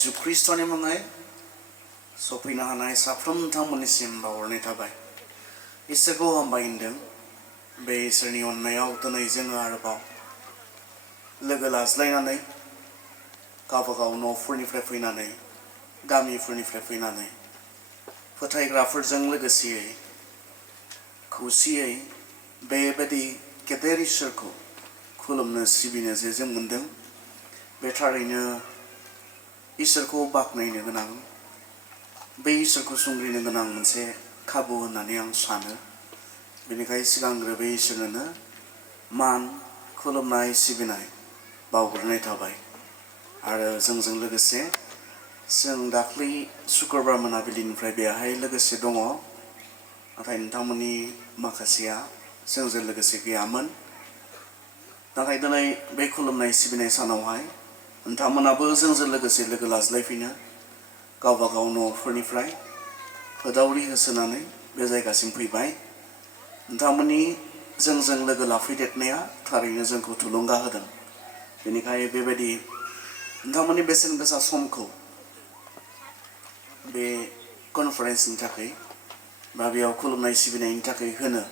जिसु ख्रिस्ट'नि मुङै सफैनो हानाय साफ्रोम नोंथांमोननिसिम बावहरनाय थाबाय। इसोरखौ हामबाय होनदों। बे इसोरनि अननायाव दिनै जोङो आरोबाव लोगो लाज्लायनानै गावबागाव न'फोरनिफ्राय फैनानै गामिफोरनिफ्राय फैनानै फोथायग्राफोरजों लोगोसेयै खौसेयै बेबायदि गेदेर इसोरखौ खुलुमनो सिबिनो जे जों मोनदों, बे थारैनो इसोरखौ बाख्नायनो गोनां, बे इसोरखौ संग्रिनो गोनां मोनसे खाबु होननानै आं सानो। बेनिखायनो सिगांग्रो बे इसोरनो मान, खुलुमनाय, सिबिनाय बावग्रोनाय थाबाय। आरो जोंजों लोगोसे जों दाख्लै सुक्रबार मोनाबिलिनिफ्राय बेहाय लोगोसे दङ, नाथाय नोंथांमोननि माखासेया जोंजों लोगोसे गैयामोन। नाथाय दिनै बे खुलुमनाय सिबिनाय सानावहाय नोंथांमोनाबो जोंजों लोगोसे लोगो लाज्लायफैनो गावबागाव न'फोरनिफ्राय होदावरि होसोनानै बे जायगासिम फैबाय। नोंथांमोननि जोंजों लोगो लाफैदेरनाया थारैनो जोंखौ थुलुंगा होदों। बेनिखायनो बेबायदि नोंथांमोननि बेसेन गोसा समखौ बे कनफारेन्सनि थाखाय बा बेयाव खुलुमनाय सिबिनायनि थाखाय होनो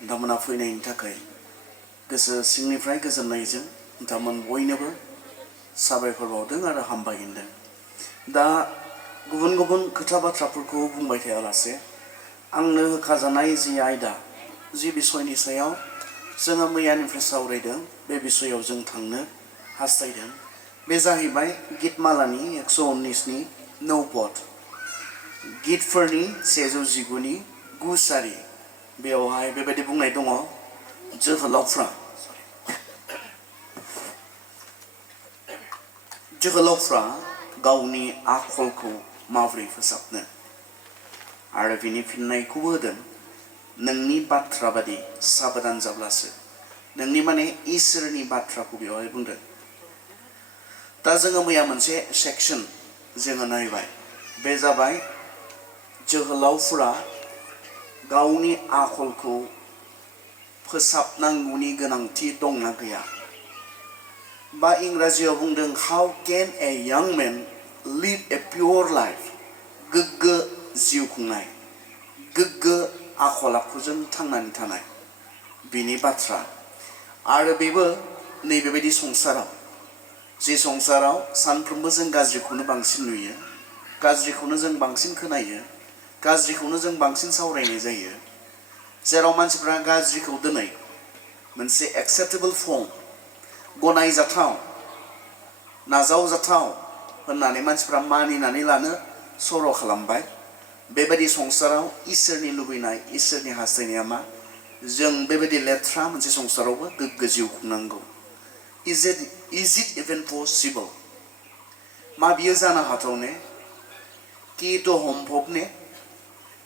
नोंथांमोना फैनायनि थाखाय गोसो सिंनिफ्राय गोजोननायजों नोंथांमोन बयनोबो साबायखर बावदों आरो हामबाय होनदों। दा गुबुन गुबुन खोथा बाथ्राफोरखौ बुंबाय थायालासे आंनो होखाजानाय जि आयदा, जि बिसयनि सायाव जोङो मैयानिफ्राय सावरायदों, बे बिसयाव जों थांनो हास्थायदों। बे जाहैबाय गितमालानि 119नि 9 पद, गितफोरनि 119नि 9 सारि। बेवहाय बेबायदि बुंनाय दङ, जोहोलावफ्रा गावनि आखलखौ माबोरै फोसाबनो, आरो बिनि फिननायखौबो होदों, नोंनि बाथ्रा बादि साबधान जाब्लासो। नोंनि माने इसोरनि बाथ्राखौ बेवहाय बुंदों। दा जोङो मैया मोनसे सेक्सन जोङो नायबाय, बे जाबाय जोहोलावफोरा गावनि आखलखौ फोसाबनांगौनि गोनांथि दंना गैया, बा इंराजियाव बुंदों how can a young men live a pure life, गोग्गो जिउ खुंनाय, गोग्गो आखल आखुजों थांनानै थानाय, बिनि बाथ्रा। आरो बेबो नैबेबायदि संसाराव, जे संसाराव सानफ्रोमबो जों गाज्रिखौनो बांसिन नुयो, गाज्रिखौनो जों बांसिन खोनायो, गाज्रिखौनो जों बांसिन सावरायनाय जायो, जेराव मानसिफ्रा गाज्रिखौ दिनै मोनसे एक्सेप्टेबल फर्म, गनायजाथाव, नाजावजाथाव होननानै मानसिफ्रा मानिनानै लानो सर' खालामबाय। बेबायदि संसाराव इसोरनि लुबैनाय, इसोरनि हास्थायनाया मा? जों बेबायदि लेथ्रा मोनसे संसारावबो गोग्गो जिउ खुंनांगौ। इज इट इभेन पसिबल? मा बियो जानो हाथावने कि तो সম্ভৱনে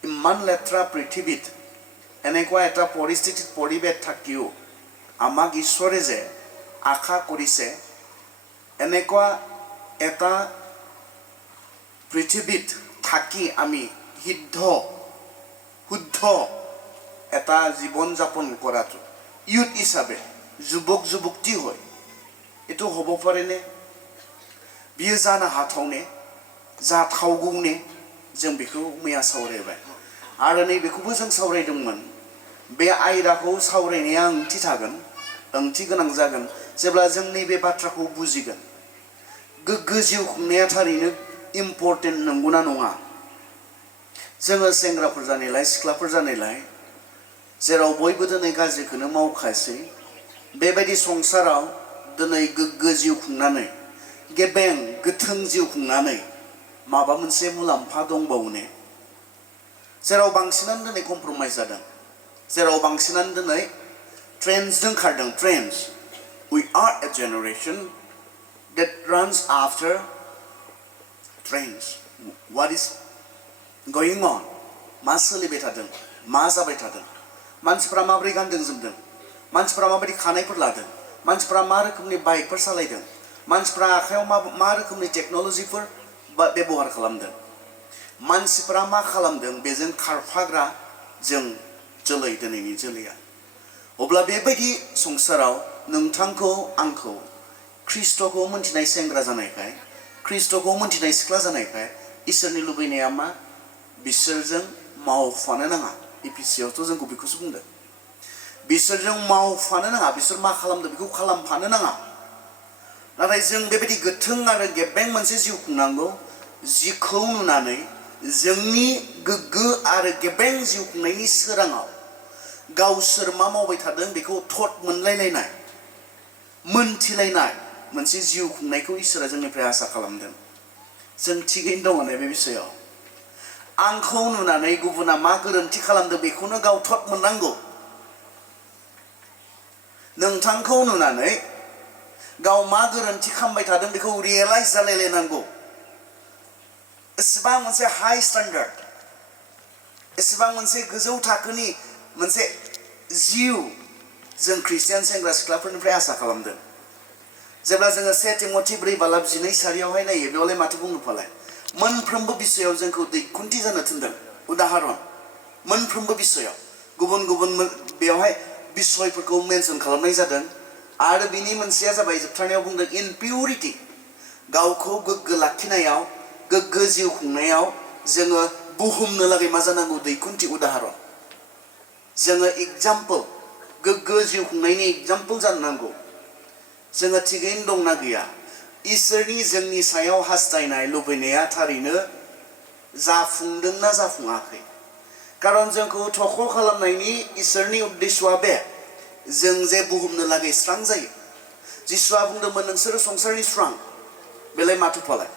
ইমান লেথৰা পৃথিৱীত এনেকুৱা এটা পৰিস্থিতিত পৰিৱেশ থাকিও আমাক ঈশ্বৰে যে আশা কৰিছে, এনেকুৱা এটা পৃথিৱীত থাকি আমি শুদ্ধ এটা জীৱন যাপন কৰাটো, ইউথ হিচাপে, যুৱক যুৱতী হয়, এইটো হ'ব পাৰেনে? बियो जानो हाथावने, जाथावगौने? जों बेखौ मैया सावरायबाय। आरो नैबेखौबो जों सावरायदोंमोन, बे आयदाखौ सावरायनाया ओंथि थागोन, ओंथि गोनां जागोन जेब्ला जों नैबे बाथ्राखौ बुजिगोन। गोग्गो जिउ खुंनाया थारैनो इम्परटेन्ट नंगौना नङा? जोङो सेंग्राफोर जानायलाय, सिख्लाफोर जानायलाय, जेराव बयबो दिनै गाज्रिखौनो मावखासै, बेबायदि संसाराव दिनै गोग्गो जिउ खुंनानै, गेबें गोथों जिउ खुंनानै माबा मोनसे मुलाम्फा दंबावोने? जेराव बांसिनानो दिनै कमप्रमाइज जादों, जेराव बांसिनानो दिनै ट्रेन्ड्सजों खारदों। Trends, we are a generation that runs after trends. What is going on? मा सोलिबाय थादों, मा जाबाय थादों, मानसिफ्रा माबोरै गानदों जोमदों, मानसिफ्रा माबायदि खानायफोर लादों, मानसिफ्रा मा रोखोमनि बाइकफोर सालायदों, मानसिफ्रा आखायाव मा रोखोमनि टेक्न'लजिफोर बेबहार खालामदों, मानसिफ्रा मा खालामदों, बेजों खारफाग्रा जों जोलै, दिनैनि जोलैया। अब्ला बेबायदि संसाराव नोंथांखौ आंखौ ख्रिस्ट'खौ मोनथिनाय सेंग्रा जानायखाय ख्रिस्ट'खौ मोनथिनाय सिख्ला जानायखाय इसोरनि लुबैनाया मा बिसोरजों मावफानो नाङा एफिसियावथ' जोंखौ बेखौसो बुंदों बिसोरजों मावफानो नाङा बिसोर मा खालामदों बेखौ खालामफानो नाङा नाथाय जों बेबायदि गोथों आरो गेबें मोनसे जिउ खुंनांगौ जिखौ नुनानै जोंनि गोग्गो आरो गेबें जिउ खुंनायनि सोराङाव गावसोर मा मावबाय थादों बेखौ थट मोनलायलायनाय मोनथिलायनाय मोनसे जिउ खुंनायखौ इसोरा जोंनिफ्राय आसा खालामदों जों थिगैनो दङ ने बे बिषयाव आंखौ नुनानै गुबुना मा गोरोन्थि खालामदों बेखौनो गाव थट मोननांगौ नोंथांखौ नुनानै गाव मा गोरोन्थि खालामबाय थादों बेखौ रियेलाइज जालायलायनांगौ एसेबां मोनसे हाई स्टेन्डार्ड एसेबां मोनसे गोजौ थाखोनि मोनसे जिउ जों ख्रिस्टियान सेंग्रा सिख्लाफोरनिफ्राय आसा खालामदों जेब्ला जोङो 2 तिमथि 4:12 नायो बेयावलाय माथो बुंनो फालाय मोनफ्रोमबो बिषयाव जोंखौ दैखुन्थि जानो थिनदों उदाहरन मोनफ्रोमबो बिषयाव गुबुन गुबुन बेवहाय बिषयफोरखौ मेनसन खालामनाय जादों आरो बिनि मोनसेया जाबाय जोबथारनायाव बुंदों इन पिउरिटि गावखौ गोग्गो लाखिनायाव गोग्गो जिउ खुंनायाव जोङो बुहुमनो लागै मा जानांगौ दैखुन्थि उदाहरन जोङो एग्जाम्पल गोग्गो जिउ खुंनायनि एग्जाम्पल जानो नांगौ जोङो थिगैनो दंना गैया इसोरनि जोंनि सायाव हास्थायनाय लुबैनाया थारैनो जाफुंदोंना जाफुङाखै खारन जोंखौ थख' खालामनायनि इसोरनि उद्देश्यआ बे जों जे बुहुमनो लागै स्रां जायो जिसुआ बुंदोंमोन नोंसोरो संसारनि स्रां बेलाय माथो फालाय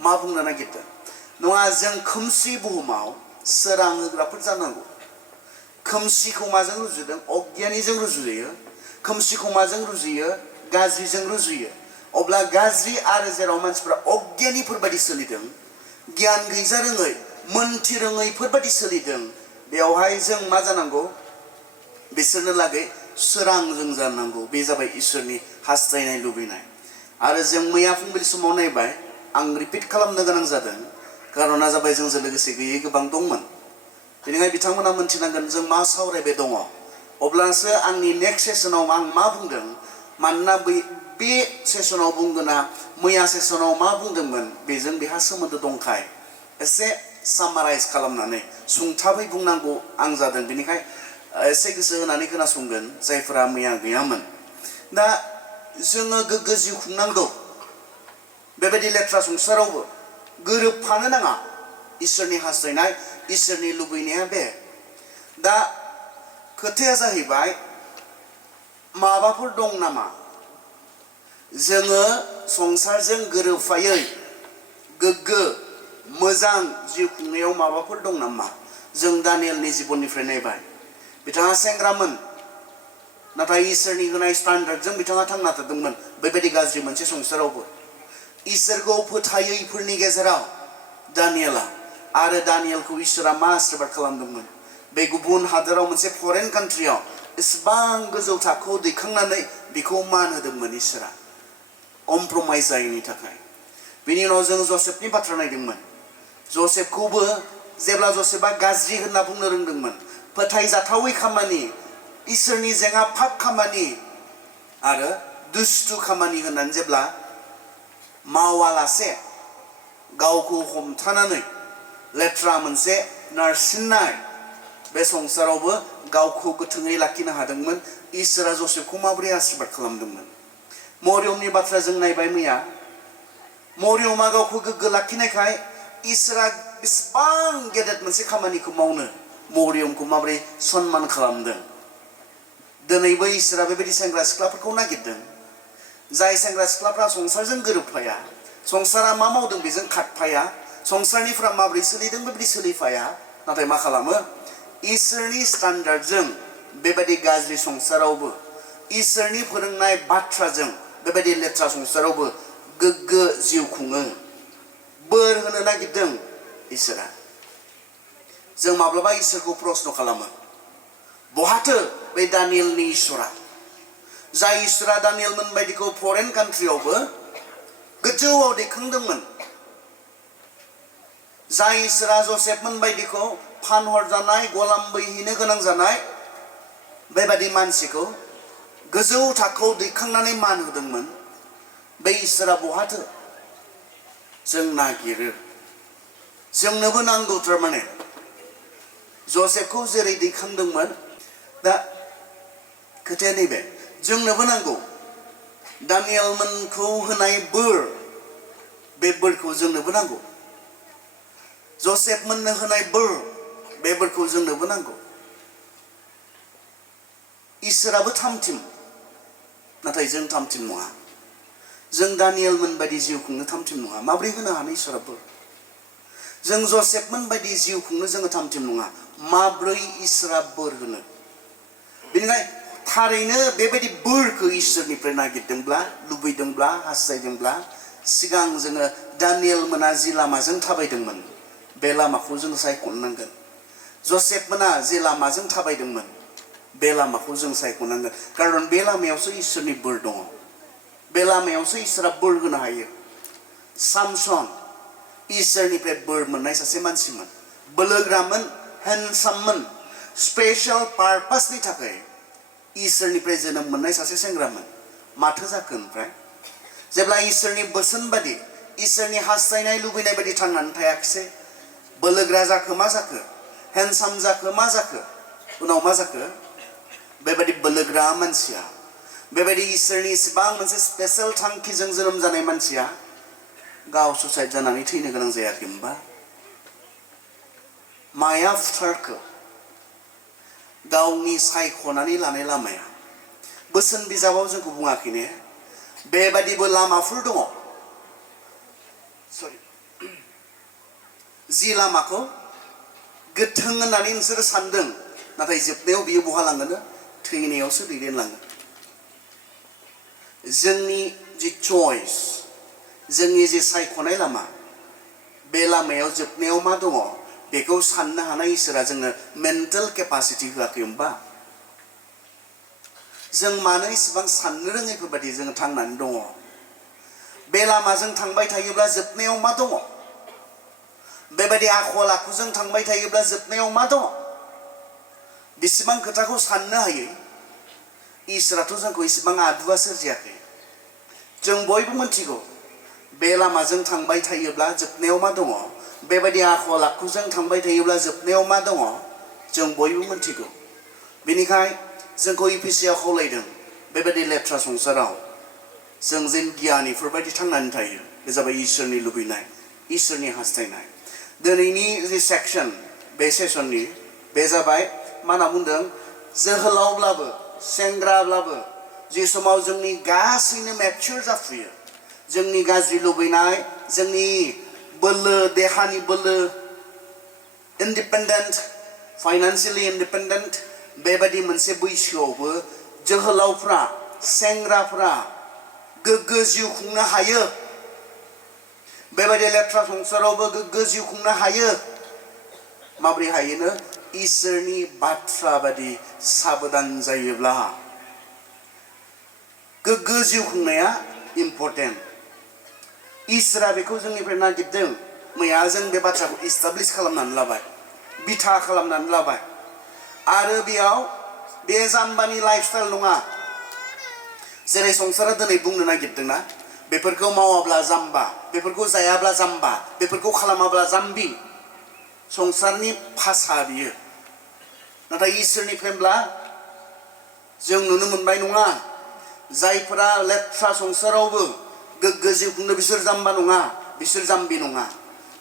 मा बुंनो नागिरदों नङा जों खोमसि बुहुमाव सोरां होग्राफोर जानांगौ खोमसिखौ माजों रुजुदों अज्ञानिजों रुजुयो खोमसिखौ माजों रुजुयो गाज्रिजों रुजुयो अब्ला गाज्रि आरो जेराव मानसिफ्रा अज्ञानिफोर बायदि सोलिदों गियान गैजा रोङै मोनथि रोङैफोर बायदि सोलिदों बेवहाय जों मा जानांगौ बिसोरनो लागै सोरां जों जानांगौ बे जाबाय इसोरनि हास्थायनाय लुबैनाय आरो जों मैया फुंबिलि समाव नायबाय आं रिपिट खालामनो गोनां जादों कारना जाबाय जोंजों लोगोसे गैयै गोबां दंमोन बेनिखायनो बिथांमोना मोनथिनांगोन जों मा सावरायबाय दङ अब्लासो आंनि नेक्स्ट सेसनाव आं मा बुंदों मानोना बे सेसनाव बुंगोना मैया सेसनाव मा बुंदोंमोन बेजों बेहा सोमोन्दो दंखाय एसे सामाराइज खालामनानै सुंथाबै बुंनांगौ आं जादों बेनिखायनो एसे गोसो होनानै खोनासंगोन जायफोरा मैया गैयामोन दा जोङो गोग्गो जिउ खुंनांगौ बेबायदि लेथ्रा संसारावबो गोरोबफानो नाङा इसोरनि हास्थायनाय इसोरनि लुबैनाया बे दा खोथाया जाहैबाय माबाफोर दं नामा जोङो संसारजों गोरोबफायै गोग्गो मोजां जिउ खुंनायाव माबाफोर दं नामा जों दानियेलनि जिबननिफ्राय नायबाय बिथाङा सेंग्रामोन नाथाय इसोरनि होनाय स्टान्डार्डजों बिथाङा थांना थादोंमोन बेबायदि गाज्रि मोनसे संसारावबो इसोरखौ फोथायैफोरनि गेजेराव दानियेला आरो दानियेलखौ इसोरा मा आशीर्बाद खालामदोंमोन बे गुबुन हादोराव मोनसे फरेन कान्ट्रियाव इसेबां गोजौ थाखोआव दैखांनानै बेखौ मान होदोंमोन इसोरा कमप्रमाइज जायैनि थाखाय बेनि उनाव जों जसेफनि बाथ्रा नायदोंमोन जसेफखौबो जेब्ला जसेफआ गाज्रि होनना बुंनो रोंदोंमोन फोथायजाथावै खामानि इसोरनि जेङा फाब खामानि आरो दुस्थु खामानि होननानै जेब्ला मावालासे गावखौ हमथानानै लेथ्रा मोनसे नारसिननाय बे संसारावबो गावखौ गोथोङै लाखिनो हादोंमोन इसोरा जसेफखौ माबोरै आशीर्बाद खालामदोंमोन मरियमनि बाथ्रा जों नायबाय मैया मरियमा गावखौ गोग्गो लाखिनायखाय इसोरा बेसेबां गेदेर मोनसे खामानिखौ मावनो मरियमखौ माबोरै सन्मान खालामदों दिनैबो इसोरा बेबायदि सेंग्रा सिख्लाफोरखौ नागिरदों जाय सेंग्रा सिख्लाफ्रा संसारजों गोरोबफाया संसारा मा मावदों बेजों खारफाया संसारनिफ्रा माबोरै सोलिदों बेबायदि सोलिफाया नाथाय मा खालामो इसोरनि स्टान्डार्डजों बेबायदि गाज्रि संसारावबो इसोरनि फोरोंनाय बाथ्राजों बेबायदि लेथ्रा संसारावबो गोग्गो जिउ खुङो बोर होनो नागिरदों इसोरा जों माब्लाबा इसोरखौ प्रश्न खालामो बहाथो बे दानियेलनि इसोरा जाय इसोरा दानियेलमोन बायदिखौ फरेन कान्ट्रियावबो गोजौआव दैखांदोंमोन जाय इसोरा जसेफमोन बायदिखौ फानहरजानाय गलाम बैहैनो गोनां जानाय बेबायदि मानसिखौ गोजौ थाखोआव दैखांनानै मान होदोंमोन बे इसोरा बहाथो जों नागिरो जोंनोबो नांगौ थारमाने जसेफखौ जेरै दैखांदोंमोन दा खोथाया नैबे जोंनोबो नांगौ दानियेलमोनखौ होनाय बोर बे बोरखौ जोंनोबो नांगौ जसेफ मोननो होनाय बोर बे बोरखौ जोंनोबो नांगौ इसोराबो थामथिम नाथाय जों थामथिम नङा जों दानियेलमोन बायदि जिउ खुंनो थामथिम नङा माब्रै होनो हानो इसोरा बोर जों जसेफमोन बायदि जिउ खुंनो जोङो थामथिम नङा माब्रै इसोरा बोर होनो बेनिखायनो थारैनो बेबायदि बोरखौ इसोरनिफ्राय नागिरदोंब्ला लुबैदोंब्ला हास्थायदोंब्ला सिगां जोङो दानियेलमोना जि लामाजों थाबायदोंमोन बे लामाखौ जों सायख'नांगोन जसेफमोना जे लामाजों थाबायदोंमोन बे लामाखौ जों सायख'नांगोन कारन बे लामायावसो इसोरनि बोर दङ बे लामायावसो इसोरा बोर होनो हायो सामसन इसोरनिफ्राय बोर मोननाय सासे मानसिमोन बोलोग्रामोन हेन्डसाममोन स्पेशल पारपासनि थाखाय इसोरनिफ्राय जोनोम मोननाय सासे सेंग्रामोन माथो जाखो ओमफ्राय जेब्ला इसोरनि बोसोन बादि इसोरनि हास्थायनाय लुबैनाय बादि थांनानै थायाखिसै बोलोग्रा जाखो मा जाखो हेन्डसाम जाखो मा जाखो उनाव मा जाखो बेबायदि बोलोग्रा मानसिया बेबायदि इसोरनि इसिबां मोनसे स्पेशल थांखिजों जोनोम जानाय मानसिया गाव सुसाइड जानानै थैनो गोनां जायाखै होनबा माया फुथारखो गावनि सायख'नानै लानाय लामाया बोसोन बिजाबाव जोंखौ बुङाखै ने बेबादिबो लामाफोर दङ जि लामाखौ गोथों होननानै नोंसोरो सानदों नाथाय जोबनायाव बियो बहा लांगोन थैनायावसो दैदेनलाङो जोंनि जि चइस जोंनि जि सायख'नाय लामा बे लामायाव जोबनायाव मा दङ बेखौ साननो हानाय इसोरा जोंनो मेन्टेल केपासिटि होआखै होनबा जों मानो इसेबां साननो रोङैफोर बायदि जों थांनानै दङ बे लामाजों थांबाय थायोब्ला जोबनायाव मा दङ बेबायदि आखल आखुजों थांबाय थायोब्ला जोबनायाव मा दङ बेसेबां खोथाखौ साननो हायो इसोराथ' जोंखौ इसेबां आदुआ सोरजियाखै जों बयबो मिथिगौ बे लामाजों थांबाय थायोब्ला जोबनायाव मा दङ बेबायदि आखल आखुजों थांबाय थायोब्ला जोबनायाव मा दङ जों बयबो मिथिगौ बेनिखाय जोंखौ इफिसियाव खावलायदों बेबायदि लेथ्रा संसाराव जों जेन गियानिफोर बायदि थांनानै थायो बे जाबाय इसोरनि लुबैनाय इसोरनि हास्थायनाय दिनैनि जि सेक्सन बे सेसननि बे जाबाय मा होनना बुंदों जोहोलावब्लाबो सेंग्राब्लाबो जि समाव जोंनि गासैनो मेच्योर जाफुयो जोंनि गाज्रि लुबैनाय जोंनि बोलो देहानि बोलो इन्डिपेन्डेन्ट फाइनान्सियेलि इन्डिपेन्डेन्ट बेबायदि मोनसे बैसोआवबो जोहोलावफ्रा सेंग्राफ्रा गोग्गो जिउ खुंनो हायो बेबायदि लेथ्रा संसारावबो गोग्गो जिउ खुंनो हायो माबोरै हायोनो इसोरनि बाथ्रा बादि साबधान जायोब्ला गोग्गो जिउ खुंनाया इम्पर्टेन्ट इसोरा बेखौ जोंनिफ्राय नागिरदों मैया जों बे बाथ्राखौ इस्टाब्लिश खालामनानै लाबाय बिथा खालामनानै लाबाय आरो बेयाव बे जाम्बानि लाइफस्टाइल नङा जेरै संसारा दिनै बुंनो नागिरदोंना बेफोरखौ मावाब्ला जाम्बा बेफोरखौ जायाब्ला जाम्बा बेफोरखौ खालामाब्ला जाम्बि संसारनि भाषा बियो नाथाय इसोरनिफ्रायब्ला जों नुनो मोनबाय नङा जायफोरा लेथ्रा संसारावबो गोग्गो जिउ खुंनो बिसोर जाम्बा नङा बिसोर जाम्बि नङा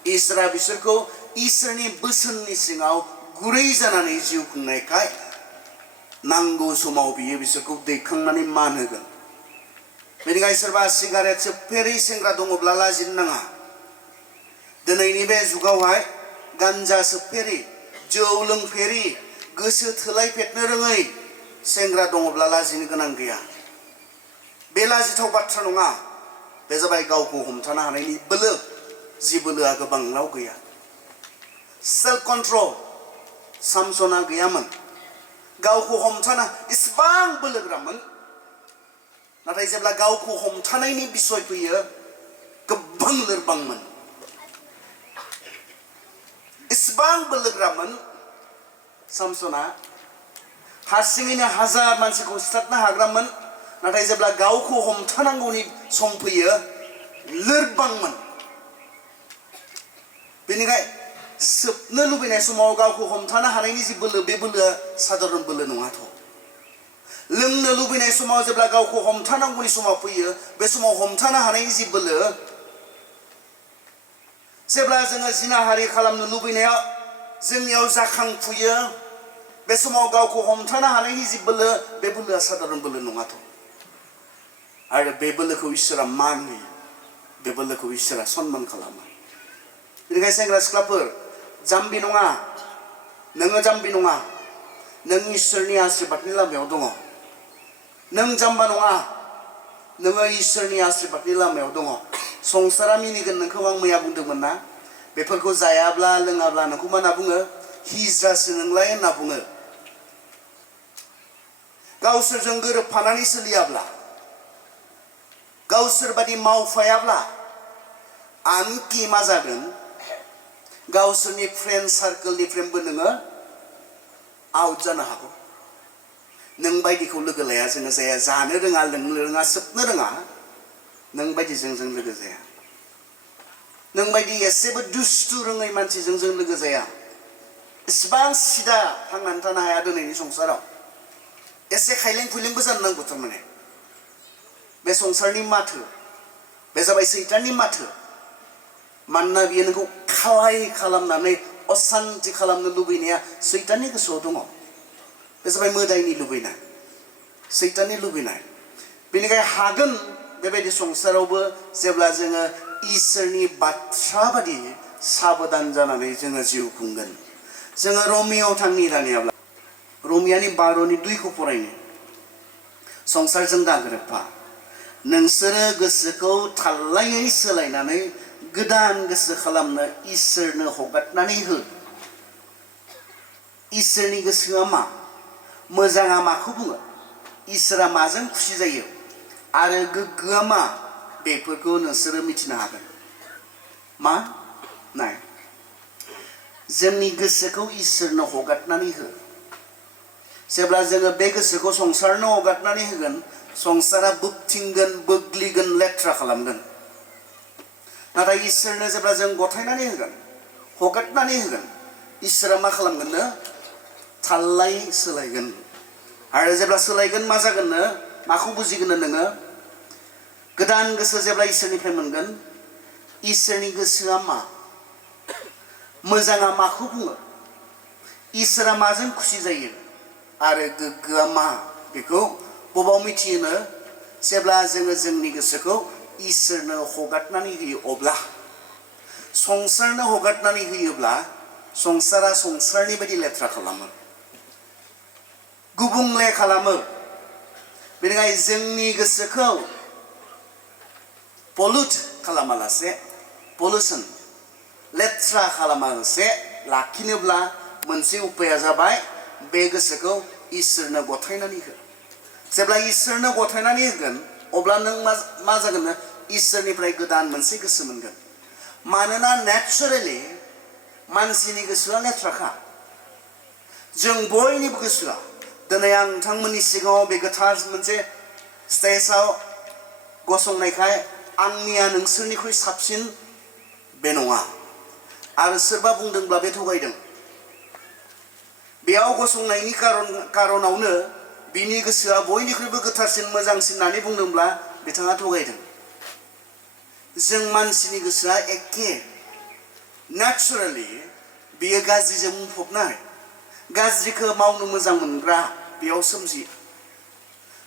इसोरा बिसोरखौ इसोरनि बोसोननि सिङाव गुरै जानानै जिउ खुंनायखाय नांगौ समाव बियो बिसोरखौ दैखांनानै मान होगोन बेनिखायनो सोरबा सिगारेट सोबफेरै सेंग्रा दङब्ला लाजिनो नाङा दिनैनि बे जुगावहाय गान्जा सोबफेरि जौ लोंफेरि गोसो थोलायफेरनो रोङै सेंग्रा दङब्ला लाजिनो गोनां गैया बे लाजिथाव बाथ्रा नङा बे जाबाय गावखौ हमथानो हानायनि बोलो जि बोलोआ गोबांनाव गैया सेल्फ कन्ट्रल सामसना गैयामोन गावखौ हमथाना इसेबां बोलोग्रामोन नाथाय जेब्ला गावखौ हमथानायनि बिसय फैयो गोबां लोरबांमोन इसेबां बोलोग्रामोन सामसना हारसिङैनो हाजार मानसिखौ सिथारनो हाग्रामोन नाथाय जेब्ला गावखौ हमथानांगौनि सम फैयो लोरबांमोन बेनिखाय सोबनो लुबैनाय समाव गावखौ हमथानो हानायनि जि बोलो बे बोलोआ साधारन बोलो नङाथ' लोंनो लुबैनाय समाव जेब्ला गावखौ हमथानांगौनि समाव फैयो बे समाव हमथानो हानायनि जि बोलो जेब्ला जोङो जिनाहारि खालामनो लुबैनायाव जोंनियाव जाखांफुयो बे समाव गावखौ हमथानो हानायनि जि बोलो बे बोलोआ साधारन बोलो नङाथ' आरो बे बोलोखौ इसोरा मान होयो बे बोलोखौ इसोरा सनमान खालामो बेनिखायनो सेंग्रा सिख्लाफोर जाम्बि नङा नोङो जाम्बि नङा नों इसोरनि आशीर्बादनि लामायाव दङ नों जाम्बा नङा नोङो इसोरनि आशीर्बादनि लामायाव दङ संसारा मिनिगोन नोंखौ आं मैया बुंदोंमोन ना बेफोरखौ जायाब्ला लोङाब्ला नोंखौ मा होनना बुङो हिज्रासो नोंलाय होनना बुङो गावसोरजों गोरोबफानानै सोलियाब्ला गावसोर बादि मावफायाब्ला आनखि मा जागोन गावसोरनि फ्रेन्ड सार्कोलनिफ्रायबो नोङो आउट जानो हागौ नों बायदिखौ लोगो लाया जोङो जाया जानो रोङा लोंनो रोङा सोबनो रोङा नों बायदिजों जों लोगो जाया नों बायदि एसेबो दुस्थु रोङै मानसिजों जों लोगो जाया इसिबां सिदा थांनानै थानो हाया दिनैनि संसाराव एसे खायलें खुइलेंबो जानो नांगौ थारमाने बे संसारनि माथो बे जाबाय सैताननि माथो मानोना बियो नोंखौ खालाय खालामनानै असान्ति खालामनो लुबैनाया सैताननि गोसोआव दङ बे जाबाय मोदायनि लुबैनाय सैताननि लुबैनाय बेनिखायनो हागोन बेबायदि संसारावबो जेब्ला जोङो इसोरनि बाथ्रा बादि साबधान जानानै जोङो जिउ खुंगोन जोङो रमियाव थांनि दानियाब्ला रमियानि 12:2 फरायनो संसारजों दागोरोबफा नोंसोरो गोसोखौ थाल्लायै सोलायनानै गोदान गोसो खालामनो इसोरनो हगारनानै हो इसोरनि गोसोआ मा मोजाङा माखौ बुङो इसोरा माजों खुसि जायो आरो गोग्गोआ मा बेफोरखौ नोंसोरो मिथिनो हागोन मा नाय जोंनि गोसोखौ इसोरनो हगारनानै हो जेब्ला जोङो बे गोसोखौ संसारनो हगारनानै होगोन संसारा बोगथिंगोन बोग्लिगोन लेथ्रा खालामगोन नाथाय इसोरनो जेब्ला जों गथायनानै होगोन हगारनानै होगोन इसोरा मा खालामगोननो थाल्लायै सोलायगोन आरो जेब्ला सोलायगोन मा जागोननो माखौ बुजिगोननो नोङो गोदान गोसो जेब्ला इसोरनिफ्राय मोनगोन इसोरनि गोसोआ मा मोजाङा माखौ बुङो इसोरा माजों खुसि जायो आरो गोग्गोआ मा बेखौ बबाव मिथियोनो जेब्ला जोङो जोंनि गोसोखौ इसोरनो हगारनानै होयो अब्ला संसारनो हगारनानै होयोब्ला संसारा संसारनि बायदि लेथ्रा खालामो गुबुंले खालामो बेनिखायनो जोंनि गोसोखौ पलुट खालामालासे पलुसन लेथ्रा खालामालासे लाखिनोब्ला मोनसे उपाया जाबाय बे गोसोखौ इसोरनो गथायनानै हो जेब्ला इसोरनो गथायनानै होगोन अब्ला नों मा जागोन इसोरनिफ्राय गोदान मोनसे गोसो मोनगोन मानोना नेचारेलि मानसिनि गोसोआ लेथ्राखा जों बयनिबो गोसोआ दिनै आं नोंथांमोननि सिगाङाव बे गोथार मोनसे स्टेजआव गसंनायखाय आंनिया नोंसोरनिख्रुइ साबसिन बे नङा आरो सोरबा बुंदोंब्ला बे थगायदों बेयाव गसंनायनि कारनावनो बिनि गोसोआ बयनिख्रुइबो गोथारसिन मोजांसिन होननानै बुंदोंब्ला बिथाङा थगायदों जों मानसिनि गोसोआ एखे नेचारेलि बियो गाज्रिजों बुंफबनाय गाज्रिखौ मावनो मोजां मोनग्रा बेयाव सोमजियो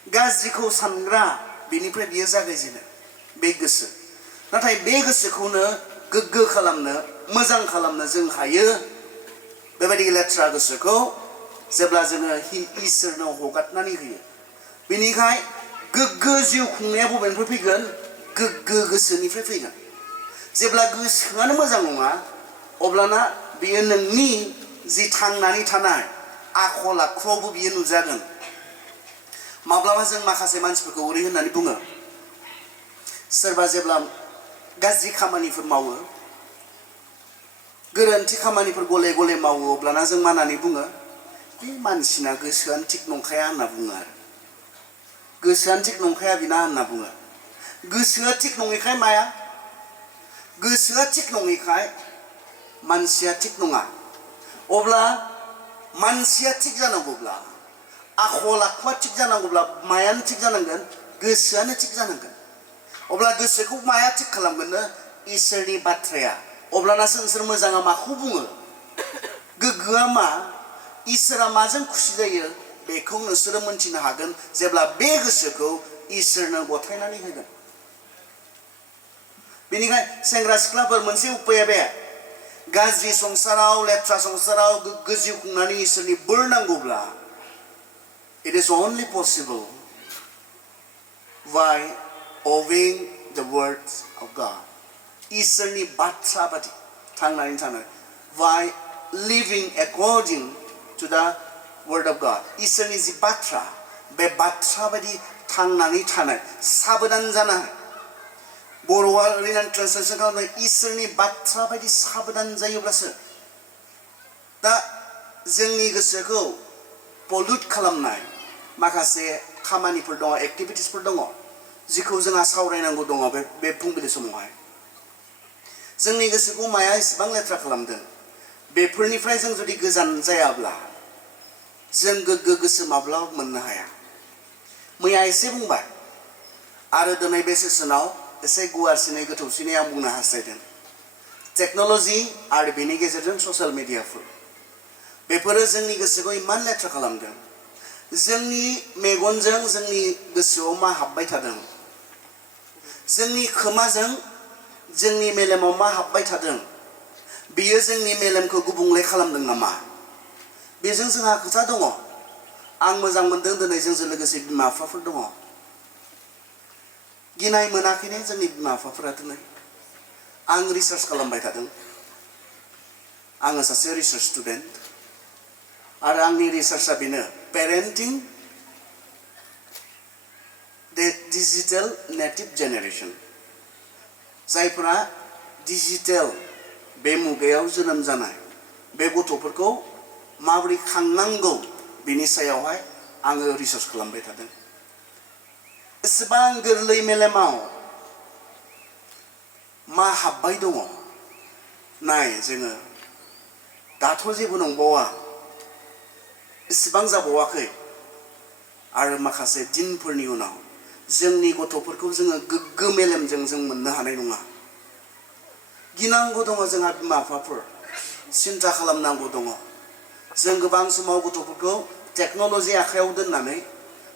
गाज्रिखौ सानग्रा बेनिफ्राय बियो जागायजेनो बे गोसो नाथाय बे गोसोखौनो गोग्गो खालामनो मोजां खालामनो जों हायो बेबायदि लेथ्रा गोसोखौ जेब्ला जोङो इसोरनो हगारनानै होयो बेनिखाय गोग्गो जिउ खुंनाया बबेनिफ्राय फैगोन गोग्गो गोसोनिफ्राय फैगोन जेब्ला गोसोआनो मोजां नङा अब्लाना बेयो नोंनि जि थांनानै थानाय आखल आखुआवबो बियो नुजागोन माब्लाबा जों माखासे मानसिफोरखौ ओरै होननानै बुङो सोरबा जेब्ला गाज्रि खामानिफोर मावो गोरोन्थि खामानिफोर गले गले मावो अब्लाना जों मा होननानै बुङो बे मानसिना गोसोआनो थिग नंखाया होनना बुङो आरो गोसोआनो थिग नंखाया बिना होनना बुङो गोसोआ थिग नङैखाय माया गोसोआ थिग नङैखाय मानसिया थिग नङा अब्ला मानसिया थिग जानांगौब्ला आखल आखुआ थिग जानांगौब्ला मायानो थिग जानांगोन गोसोआनो थिग जानांगोन अब्ला गोसोखौ माया थिग खालामगोननो इसोरनि बाथ्राया अब्लानासो नोंसोर मोजाङा माखौ बुङो गोग्गोआ मा इसोरा माजों खुसि जायो बेखौ नोंसोरो मोनथिनो हागोन जेब्ला बे गोसोखौ इसोरनो गथायनानै होगोन बेनिखायनो सेंग्रा सिख्लाफोर मोनसे उपाया बे गाज्रि संसाराव लेथ्रा संसाराव गोग्गो जिउ खुंनानै इसोरनि बोर नांगौब्ला it is only possible by obeying the words of God इसोरनि बाथ्रा बादि थांनानै थानो by living according to the word of God इसोरनि जि बाथ्रा बे बाथ्रा बादि थांनानै थानाय साबधान जानाय बर'आ ओरैनो ट्रान्सलेसन खालामनाय इसोरनि बाथ्रा बायदि साबधान जायोब्लासो दा जोंनि गोसोखौ पल्युट खालामनाय माखासे खामानिफोर दङ एक्टिभिटिसफोर दङ जिखौ जोंहा सावरायनांगौ दङ बे फुंबिलि समावहाय जोंनि गोसोखौ माया एसेबां लेथ्रा खालामदों बेफोरनिफ्राय जों जुदि गोजान जायाब्ला जों गोग्गो गोसो माब्लाबा मोननो हाया मैया एसे बुंबाय आरो दिनै बे सेसनाव एसे गुवारसिनै गोथौसिनै आं बुंनो हास्थायदों टेक्न'लजि आरो बेनि गेजेरजों ससियेल मिडियाफोर बेफोरो जोंनि गोसोखौ इमान लेथ्रा खालामदों जोंनि मेगनजों जोंनि गोसोआव मा हाबबाय थादों जोंनि खोमाजों जोंनि मेलेमाव मा हाबबाय थादों बेयो जोंनि मेलेमखौ गुबुंले खालामदों नामा बेजों जोंहा खोथा दङ आं मोजां मोनदों दिनै जोंजों लोगोसे बिमा बिफाफोर दङ गिनाय मोनाखैने जोंनि बिमा बिफाफोरा दिनै आं रिसार्च खालामबाय थादों आङो सासे रिसार्च स्टुडेन्ट आरो आंनि रिसार्चआ बेनो पेरेन्टिं द डिजिटेल नेटिभ जेनेरेसन जायफोरा डिजिटेल बे मुगायाव जोनोम जानाय बे गथ'फोरखौ माबोरै खांनांगौ बिनि सायावहाय आङो रिसार्च खालामबाय थादों एसेबां गोरलै मेलेमाव मा हाबबाय दङ नाय जोङो दाथ' जेबो नंबावा एसेबां जाबावाखै आरो माखासे दिनफोरनि उनाव जोंनि गथ'फोरखौ जोङो गोग्गो मेलेमजों जों मोननो हानाय नङा गिनांगौ दङ जोंहा बिमा बिफाफोर सिन्था खालामनांगौ दङ जों गोबां समाव गथ'फोरखौ टेक्न'लजि आखायाव दोननानै